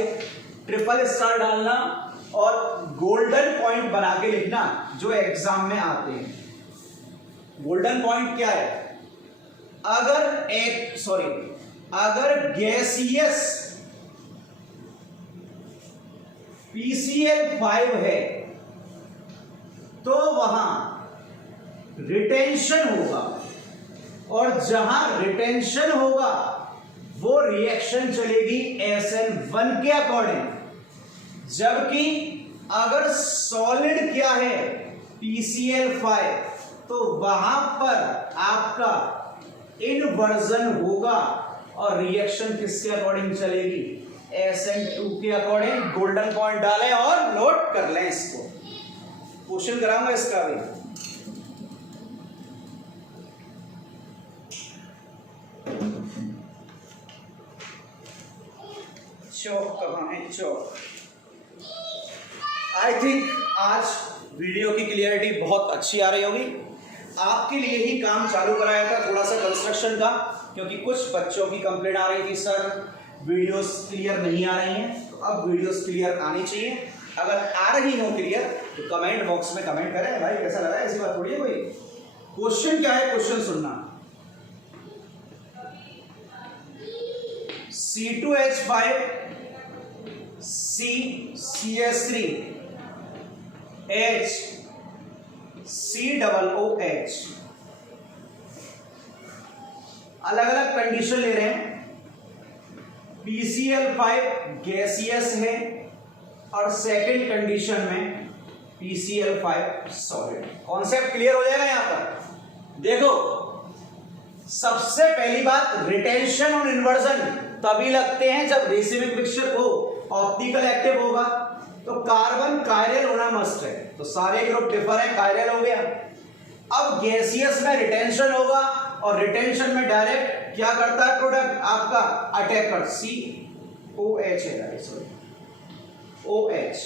ट्रिपल स्टार डालना और गोल्डन पॉइंट बना के लिखना जो एग्जाम में आते हैं। गोल्डन पॉइंट क्या है, अगर गैसियस PCl5 है तो वहां रिटेंशन होगा, और जहां रिटेंशन होगा वो रिएक्शन चलेगी SN1 के अकॉर्डिंग, जबकि अगर सॉलिड क्या है, PCl5, तो वहां पर आपका इन्वर्जन होगा और रिएक्शन किसके अकॉर्डिंग चलेगी, SN2 के अकॉर्डिंग। गोल्डन पॉइंट डालें और नोट कर लें इसको, क्वेश्चन कराऊंगा इसका भी। चौक कहां है, चौक। आई थिंक आज वीडियो की क्लियरिटी बहुत अच्छी आ रही होगी। आपके लिए ही काम चालू कराया था थोड़ा सा कंस्ट्रक्शन का, क्योंकि कुछ बच्चों की कंप्लेंट आ रही थी, सर वीडियोस क्लियर नहीं आ रही हैं, तो अब वीडियोस क्लियर आनी चाहिए। अगर आ रही हो क्लियर तो कमेंट बॉक्स में कमेंट करें, भाई कैसा लगा, ऐसी बात थोड़ी है कोई। क्वेश्चन क्या है, क्वेश्चन सुनना, C2H5 CCS3 H COOH, अलग अलग कंडीशन ले रहे हैं। PCl5 गैसियस है और सेकंड कंडीशन में PCl5 सॉलिड। कॉन्सेप्ट क्लियर हो जाएगा यहां पर। देखो सबसे पहली बात, रिटेंशन और इन्वर्जन तभी लगते हैं जब रिसीविंग मिक्सचर हो, ऑप्टिकल एक्टिव होगा, तो कार्बन कायरल होना मस्ट है, तो सारे ग्रुप डिफर है, कायरल हो गया। अब गैसियस में रिटेंशन होगा और रिटेंशन में डायरेक्ट क्या करता है प्रोडक्ट आपका, अटैक कर COH है, सॉरी OH।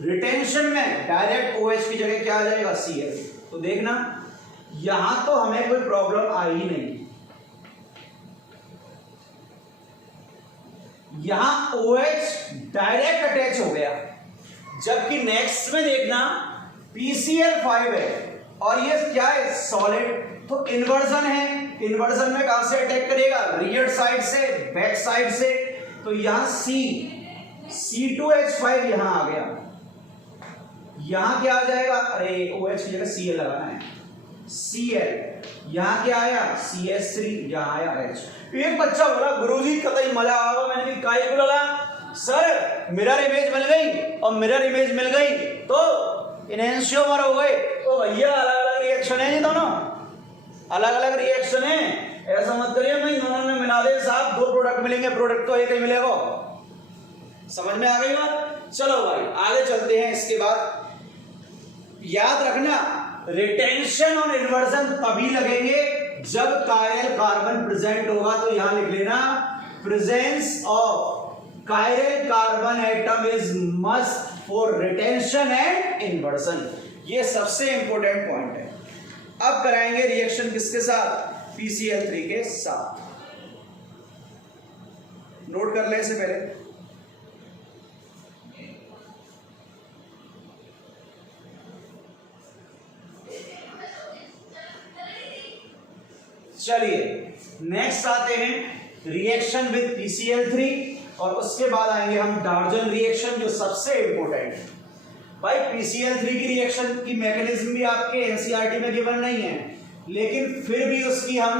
रिटेंशन में डायरेक्ट OH की जगह क्या आ जाएगा, Cl। तो देखना यहां तो हमें कोई प्रॉब्लम आई ही नहीं, यहां OH डायरेक्ट अटैच हो गया, जबकि नेक्स्ट में देखना PCl5 है और ये क्या है, सॉलिड, तो इन्वर्जन है। इन्वर्जन में कहां से अटैक करेगा, रियर साइड से, बैक साइड से, तो यहां C2H5 यहां आ गया, यहां क्या आ जाएगा, अरे OH की जगह Cl लगाना है, Cl, यहां क्या आया CH3, यहां आया H। एक बच्चा बोला गुरुजी कतई मजा आएगा, मैंने भी काहे को बोला सर मिरर इमेज मिल गई, और मिरर इमेज मिल गई तो इनहेंशियोमर हो गए, तो भैया अलग अलग रिएक्शन है, ये दोनों अलग अलग रिएक्शन है, ऐसा मत करिए मैं दोनों में मिला दे साहब, दो प्रोडक्ट मिलेंगे, प्रोडक्ट तो एक ही मिलेगा। समझ में आ गई बात? चलो भाई आगे चलते हैं। इसके बाद याद रखना रिटेंशन और इन्वर्जन तभी लगेंगे जब कायरल कार्बन प्रेजेंट होगा, तो यहां लिख लेना presence of chiral carbon atom is must for retention and inversion. ये सबसे इंपॉर्टेंट पॉइंट है। अब कराएंगे रिएक्शन किसके साथ, PCl3 के साथ। नोट कर ले इससे पहले, चलिए नेक्स्ट आते हैं रिएक्शन विद PCl3, और उसके बाद आएंगे हम डार्जन रिएक्शन, जो सबसे इंपॉर्टेंट है। भाई PCl3 की रिएक्शन की मैकेनिज्म भी आपके एनसीईआरटी में गिवन नहीं है, लेकिन फिर भी उसकी हम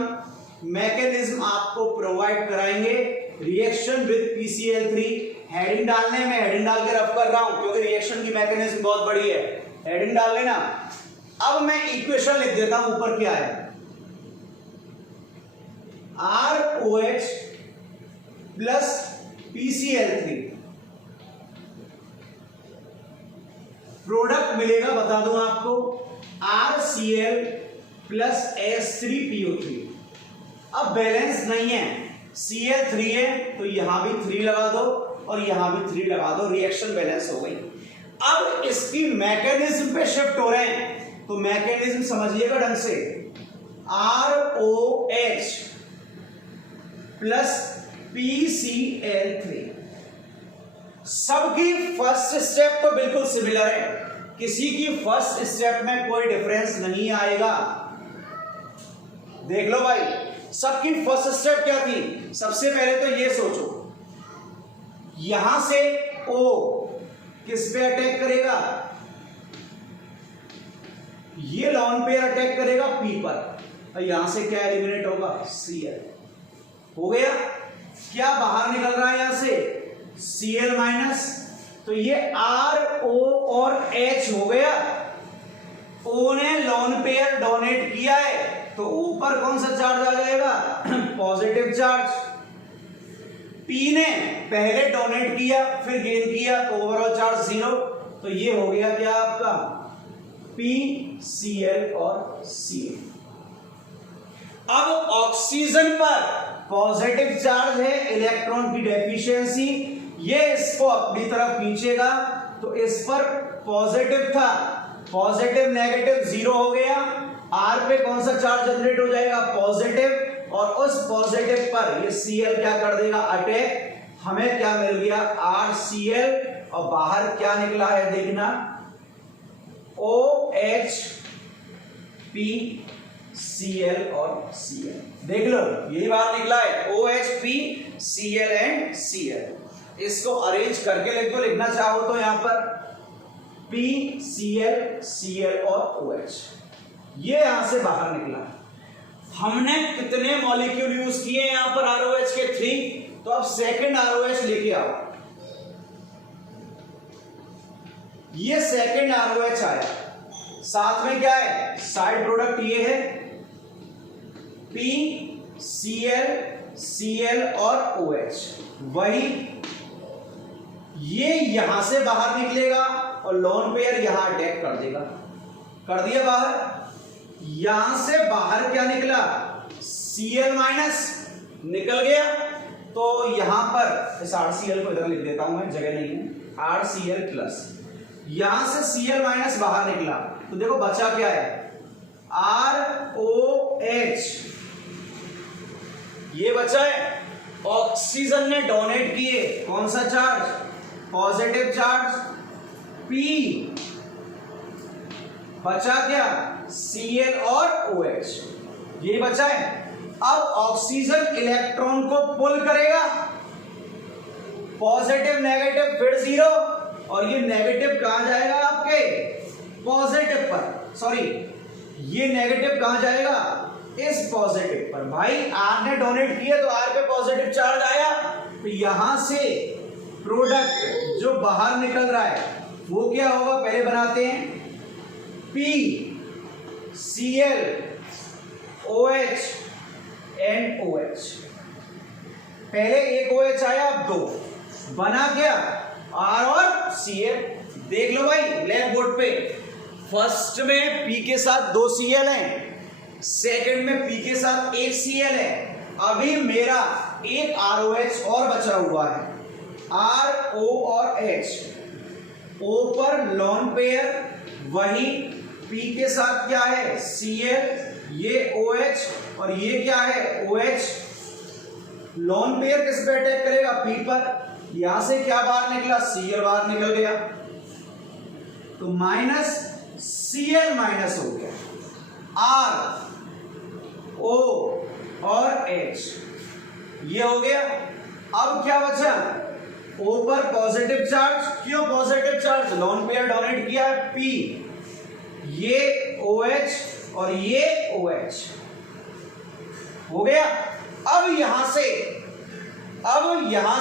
मैकेनिज्म आपको प्रोवाइड कराएंगे। रिएक्शन विद PCl3, हेडिंग डालने में हेडिंग डाल के रफ कर रहा हूं क्योंकि रिएक्शन की मैकेनिज्म बहुत बड़ी है, हेडिंग डाल लेना। अब मैं इक्वेशन लिख देता हूं, ऊपर क्या है, ROH प्लस PCl3, प्रोडक्ट मिलेगा बता दूं आपको RCl प्लस H3PO3। अब बैलेंस नहीं है, Cl3 है तो यहां भी 3 लगा दो और यहां भी 3 लगा दो, रिएक्शन बैलेंस हो गई। अब इसकी मैकेनिज्म पे शिफ्ट हो रहे हैं, तो मैकेनिज्म समझिएगा ढंग से, ROH प्लस PCl3। सबकी फर्स्ट स्टेप तो बिल्कुल सिमिलर है, किसी की फर्स्ट स्टेप में कोई डिफरेंस नहीं आएगा। देख लो भाई, सबकी फर्स्ट स्टेप क्या थी, सबसे पहले तो ये सोचो, यहां से O किस पे अटैक करेगा, ये लॉन पेयर अटैक करेगा P पर, और यहां से क्या एलिमिनेट होगा, Cl हो गया। क्या बाहर निकल रहा है यहां से, Cl माइनस, तो ये RO और H हो गया। O ने लॉन पेयर डोनेट किया है तो ऊपर कौन सा चार्ज आ जाएगा, पॉजिटिव चार्ज। P ने पहले डोनेट किया फिर गेन किया तो ओवरऑल चार्ज 0, तो ये हो गया क्या आपका PCl और Cl। अब ऑक्सीजन पर पॉजिटिव चार्ज है, इलेक्ट्रॉन की डेफिशिएंसी, ये इसको अपनी तरफ खींचेगा, तो इस पर पॉजिटिव था, पॉजिटिव नेगेटिव 0 हो गया। R पे कौन सा चार्ज जनरेट हो जाएगा, पॉजिटिव, और उस पॉजिटिव पर ये Cl क्या कर देगा, अटैक। हमें क्या मिल गया, RCl, और बाहर क्या निकला है देखना, OH PCl और Cl। देख लो यही बात निकला है, OH PCl एंड Cl। इसको अरेंज करके लिख दो, लिखना चाहो तो यहां पर PCl Cl और OH, ये यहां से बाहर निकला। हमने कितने मॉलिक्यूल यूज किए यहां पर ROH के 3, तो अब सेकंड ROH लेके आओ, ये सेकंड ROH आया, साथ में क्या है, साइड प्रोडक्ट ये है PCl Cl और OH, वही ये यहां से बाहर निकलेगा और लोन पेयर यहां अटैक कर देगा, कर दिया बाहर। यहां से बाहर क्या निकला, Cl माइनस निकल गया, तो यहां पर इस RCl को इधर लिख देता हूं मैं, जगह नहीं है, RCl प्लस, यहां से Cl माइनस बाहर निकला, तो देखो बचा क्या है, ROH, ये बचा है, ऑक्सीजन ने डोनेट किए कौन सा चार्ज, पॉजिटिव चार्ज P, बचा क्या Cl और OH, ये बचा है। अब ऑक्सीजन इलेक्ट्रॉन को पुल करेगा, पॉजिटिव नेगेटिव फिर जीरो, और ये नेगेटिव कहां जाएगा आपके पॉजिटिव पर, सॉरी ये नेगेटिव कहां जाएगा इस पॉजिटिव पर। भाई R ने डोनेट किया तो R पे पॉजिटिव चार्ज आया, तो यहां से प्रोडक्ट जो बाहर निकल रहा है वो क्या होगा, पहले बनाते हैं P Cl OH and OH, पहले एक OH आया अब दो, बना क्या R और Cl। देख लो भाई ब्लैक बोर्ड पे, फर्स्ट में P के साथ दो Cl हैं, सेकंड में P के साथ एक Cl है, अभी मेरा एक ROH और बचा हुआ है, R O और H, O पर लॉन पेयर, वही P के साथ क्या है Cl, ये OH और ये क्या है OH, लॉन पेयर किस पे अटैक करेगा P पर, यहां से क्या बाहर निकला Cl बाहर निकल गया, तो माइनस Cl माइनस हो गया, R O और H ये हो गया। अब क्या बचा, O पर पॉजिटिव चार्ज, क्यों positive charge, lone pair donate किया है P, ये OH और ये OH हो गया। अब यहां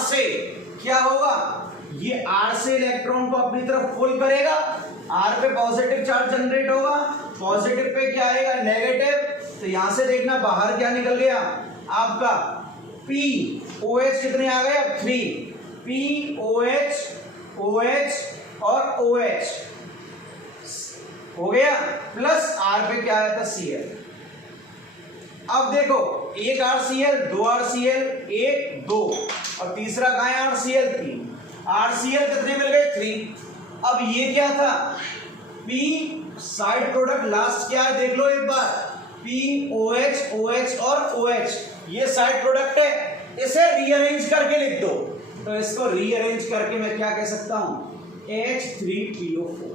से क्या होगा, ये R से इलेक्ट्रॉन को अपनी तरफ पुल करेगा, R पे पॉजिटिव चार्ज जनरेट होगा, पॉजिटिव पे क्या आएगा नेगेटिव, तो यहां से देखना बाहर क्या निकल गया आपका P OH कितने आ गए, अब 3 P OH OH और OH हो गया, प्लस R पे क्या आया था Cl। अब देखो एक RCl, दो RCl, एक दो, और तीसरा कहां है RCl 3, RCl कितने मिल गए 3। अब ये क्या था P साइड प्रोडक्ट लास्ट क्या है देख लो एक बार, P OH OH और OH ये साइड प्रोडक्ट है, इसे रीअरेंज करके लिख दो, तो इसको रीअरेंज करके मैं क्या कह सकता हूं H3PO4,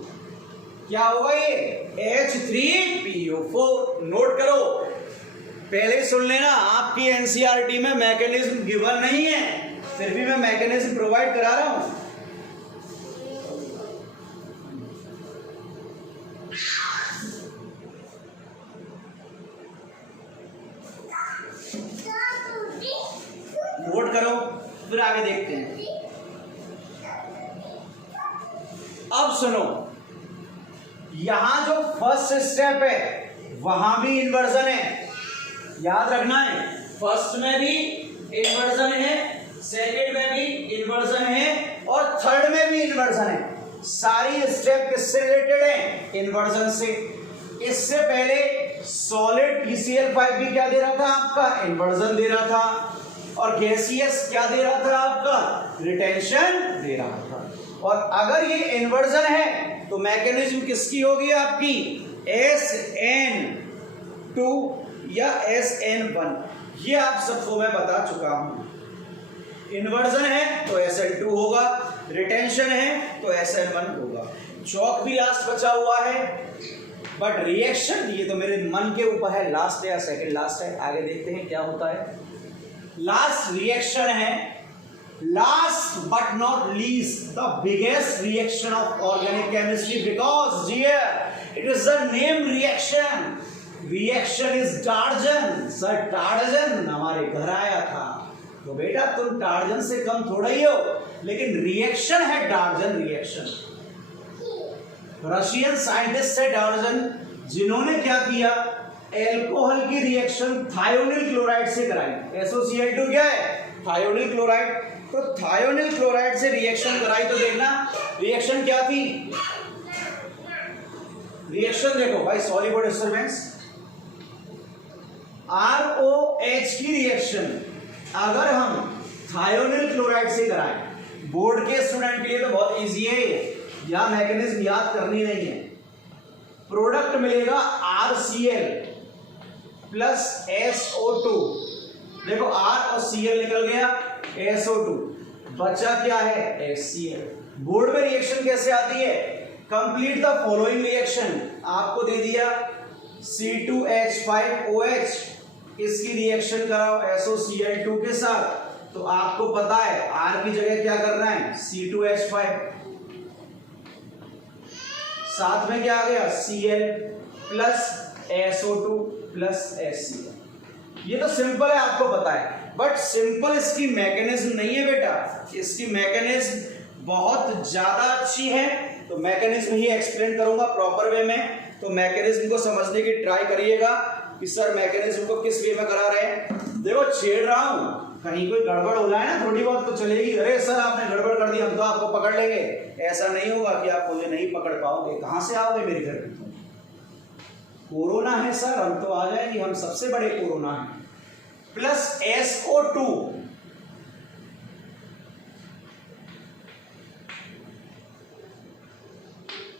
क्या होगा ये H3PO4। नोट करो, पहले सुन लेना, आपकी एनसीईआरटी में मैकेनिज्म गिवन नहीं है, फिर भी मैं मैकेनिज्म प्रोवाइड करा रहा हूं। नोट करो, फिर आगे देखते हैं। अब सुनो, यहां जो फर्स्ट स्टेप है वहां भी इन्वर्जन है, याद रखना है, फर्स्ट में भी इन्वर्जन है, सेकंड में भी इन्वर्जन है और थर्ड में भी इन्वर्जन है। सारी स्टेप किससे रिलेटेड है, इन्वर्जन से। इससे पहले सॉलिड PCl5 भी क्या दे रहा था आपका, इन्वर्जन दे रहा था, और गैसियस क्या दे रहा था आपका, रिटेंशन दे रहा था। और अगर ये इन्वर्जन है तो मैकेनिज्म किसकी होगी आपकी, SN2 या SN1, ये आप सबको मैं बता चुका हूं। इन्वर्जन है तो SN2 होगा, रिटेंशन है तो SN1 होगा। चौक भी लास्ट बचा हुआ है, बट रिएक्शन ये तो मेरे मन के ऊपर है, लास्ट है या सेकंड लास्ट है, आगे देखते हैं क्या होता है। लास्ट रिएक्शन है, last but not least, the biggest reaction of organic chemistry, because dear, it is the name reaction. Reaction is Darjan. Sir, Darjan हमारे घर आया था, तो बेटा तुम टार्जन से कम थोड़ा ही हो, लेकिन रिएक्शन है डार्जन रिएक्शन। रशियन साइंटिस्ट है डार्जन, जिन्होंने क्या किया, एल्कोहल की रिएक्शन थायोनिल क्लोराइड से कराई। SOCl2 क्या है, थायोनिल क्लोराइड, तो थायोनिल क्लोराइड से रिएक्शन कराई, तो देखना रिएक्शन क्या थी, रिएक्शन देखो भाई, सॉल्युबल डिस्टर्बेंस, ROH की रिएक्शन अगर हम थायोनिल क्लोराइड से कराएं, बोर्ड के स्टूडेंट के लिए तो बहुत इजी है, या मैकेनिज्म याद करनी नहीं है। प्रोडक्ट मिलेगा RCl प्लस SO2 देखो R और Cl निकल गया, SO2 बचा क्या है, HCl। बोर्ड में रिएक्शन कैसे आती है, कंप्लीट द फॉलोइंग रिएक्शन, आपको दे दिया C2H5OH, इसकी रिएक्शन कराओ SOCl2 के साथ, तो आपको पता है R की जगह क्या करना है, C2H5, साथ में क्या आ गया Cl plus SO2 plus HCl। ये तो सिंपल है, आपको पता है, बट सिंपल इसकी मैकेनिज्म नहीं है बेटा, इसकी मैकेनिज्म बहुत ज्यादा अच्छी है। तो मैकेनिज्म ही एक्सप्लेन करूंगा प्रॉपर वे में, तो मैकेनिज्म को समझने की ट्राई करिएगा कि सर मैकेनिज्म को किस वे में करा रहे हैं। देखो छेड़ रहा हूं, कहीं कोई गड़बड़ हो जाए ना थोड़ी बहुत तो चलेगी, अरे सर आपने गड़बड़ कर दी हम तो आपको पकड़ लेंगे, ऐसा नहीं होगा कि आप मुझे नहीं पकड़ पाओगे, कहां से आओगे मेरे घर पे, कोरोना है सर, हम तो आ जाएंगे, हम सबसे बड़े कोरोना हैं। प्लस SO2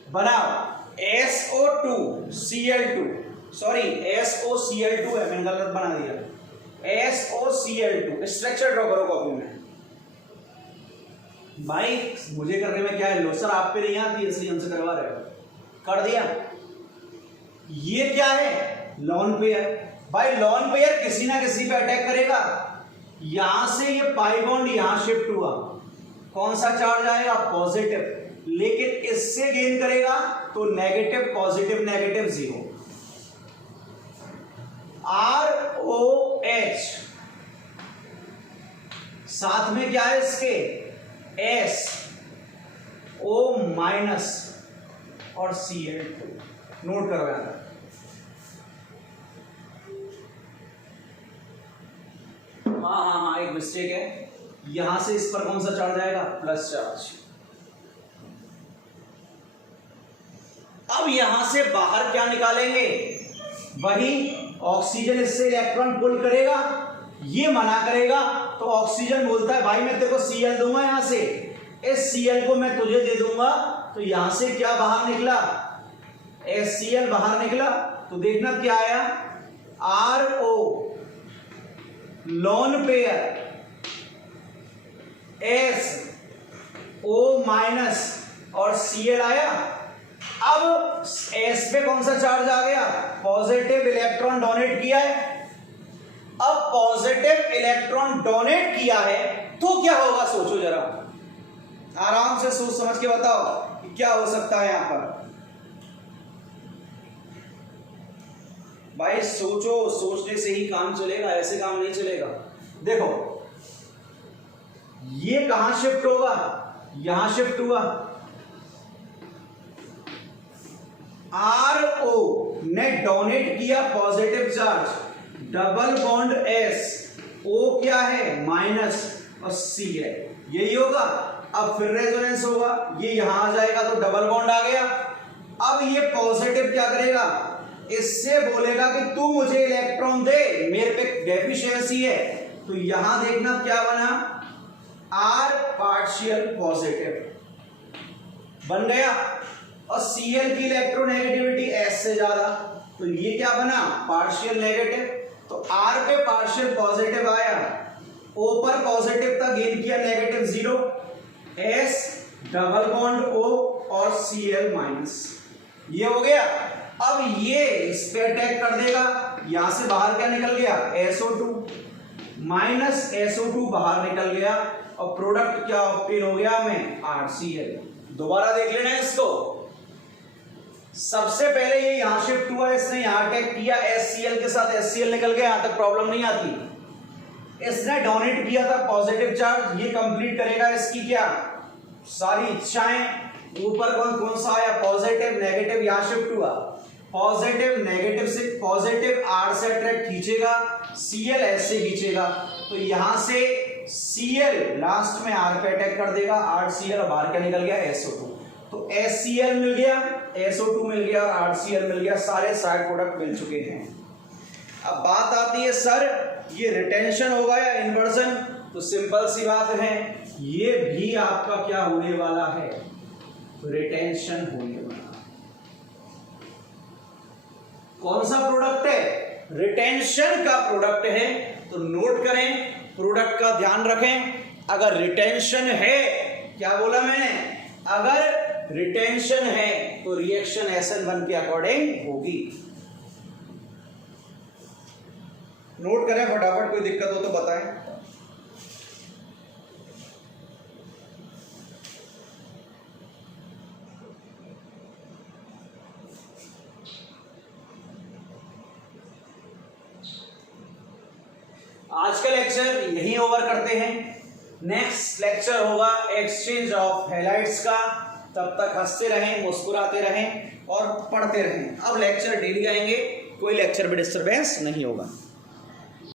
बनाओ, SO2 Cl2, सॉरी SOCl2 है, मैंने गलत बना दिया, SOCl2, स्ट्रक्चर ड्रॉ करो कॉपी में। भाई मुझे करने में क्या है, लो सर आप पे नहीं आती इसलिए हमसे करवा रहे हो, कर दिया। ये क्या है, लॉन पेयर। भाई लॉन पेयर किसी ना किसी पे अटैक करेगा, यहां से ये पाई बॉन्ड यहां शिफ्ट हुआ, कौन सा चार्ज आएगा, पॉजिटिव, लेकिन इससे गेन करेगा तो negative positive negative zero. ROH साथ में क्या है इसके, SO माइनस और Cl2, नोट करो यार। हाँ एक मिस्टेक है, यहां से इस पर कौन सा चार्ज आएगा, प्लस चार्ज। अब यहां से बाहर क्या निकालेंगे, वही ऑक्सीजन इससे इलेक्ट्रॉन पुल करेगा, ये मना करेगा, तो ऑक्सीजन बोलता है भाई मैं तेरे को Cl दूंगा, यहां से इस Cl को मैं तुझे दे दूंगा, तो यहां से क्या बाहर निकला, HCl बाहर निकला, तो देखना क्या आया, RO lone pair SO minus और Cl आया। अब S पे कौन सा चार्ज आ गया, पॉजिटिव इलेक्ट्रॉन डोनेट किया है। अब पॉजिटिव इलेक्ट्रॉन डोनेट किया है तो क्या होगा, सोचो जरा, आराम से सोच समझ के बताओ कि क्या हो सकता है यहां पर। भाई सोचो, सोचने से ही काम चलेगा, ऐसे काम नहीं चलेगा। देखो ये कहां शिफ्ट होगा, यहां शिफ्ट हुआ, RO ने डोनेट किया positive charge, double bond S, O क्या है माइनस और C है, यही होगा। अब फिर रेजोनेंस होगा, ये यहां आ जाएगा तो डबल बॉन्ड आ गया। अब ये पॉजिटिव क्या करेगा, इससे बोलेगा कि तू मुझे इलेक्ट्रॉन दे, मेरे पे डेफिशिएंसी है, तो यहां देखना क्या बना, R पार्शियल पॉजिटिव बन गया, और Cl की इलेक्ट्रोनेगेटिविटी S से ज्यादा, तो ये क्या बना, पार्शियल नेगेटिव। तो R पे पार्शियल पॉजिटिव आया, O पर पॉजिटिव था, गेन किया negative zero, S double bond O और Cl माइनस, ये हो गया। अब ये इस पे अटैक कर देगा, यहां से बाहर क्या निकल गया, SO2 माइनस SO2 बाहर निकल गया, और प्रोडक्ट क्या ऑब्टेन हो गया हमें, RCl। दोबारा देख लेना इसको, सबसे पहले ये यहां शिफ्ट हुआ, इसने यहां अटैक किया, HCl के साथ HCl निकल गया, यहां तक प्रॉब्लम नहीं आती। इसने डोनेट किया था पॉजिटिव चार्ज, ये कंप्लीट करेगा इसकी क्या सारी इच्छाएं। ऊपर कौन सा आया, पॉजिटिव नेगेटिव, यहां शिफ्ट हुआ, पॉजिटिव नेगेटिव से, पॉजिटिव R से अट्रैक्ट खींचेगा, Cl S से खींचेगा, तो यहां से Cl लास्ट में R पे अटैक कर देगा, RCl, और बाहर क्या निकल गया, SO2, तो HCl मिल गया, SO2 मिल गया और RCl मिल गया, सारे साइड प्रोडक्ट मिल चुके हैं। अब बात आती है सर ये रिटेंशन होगा या इन्वर्जन, तो सिंपल सी बात है, ये भी आपका क्या होने वाला है, रिटेंशन होने वाला। कौन सा प्रोडक्ट है, रिटेंशन का प्रोडक्ट है, तो नोट करें, प्रोडक्ट का ध्यान रखें। अगर रिटेंशन है, क्या बोला मैंने, अगर रिटेंशन है तो रिएक्शन SN1 के अकॉर्डिंग होगी। नोट करें फटाफट, कोई दिक्कत हो तो बताएं। आज का लेक्चर यहीं ओवर करते हैं। नेक्स्ट लेक्चर होगा एक्सचेंज ऑफ हैलाइड्स का। तब तक हंसते रहें, मुस्कुराते रहें और पढ़ते रहें। अब लेक्चर डेली आएंगे, कोई लेक्चर में डिस्टर्बेंस नहीं होगा।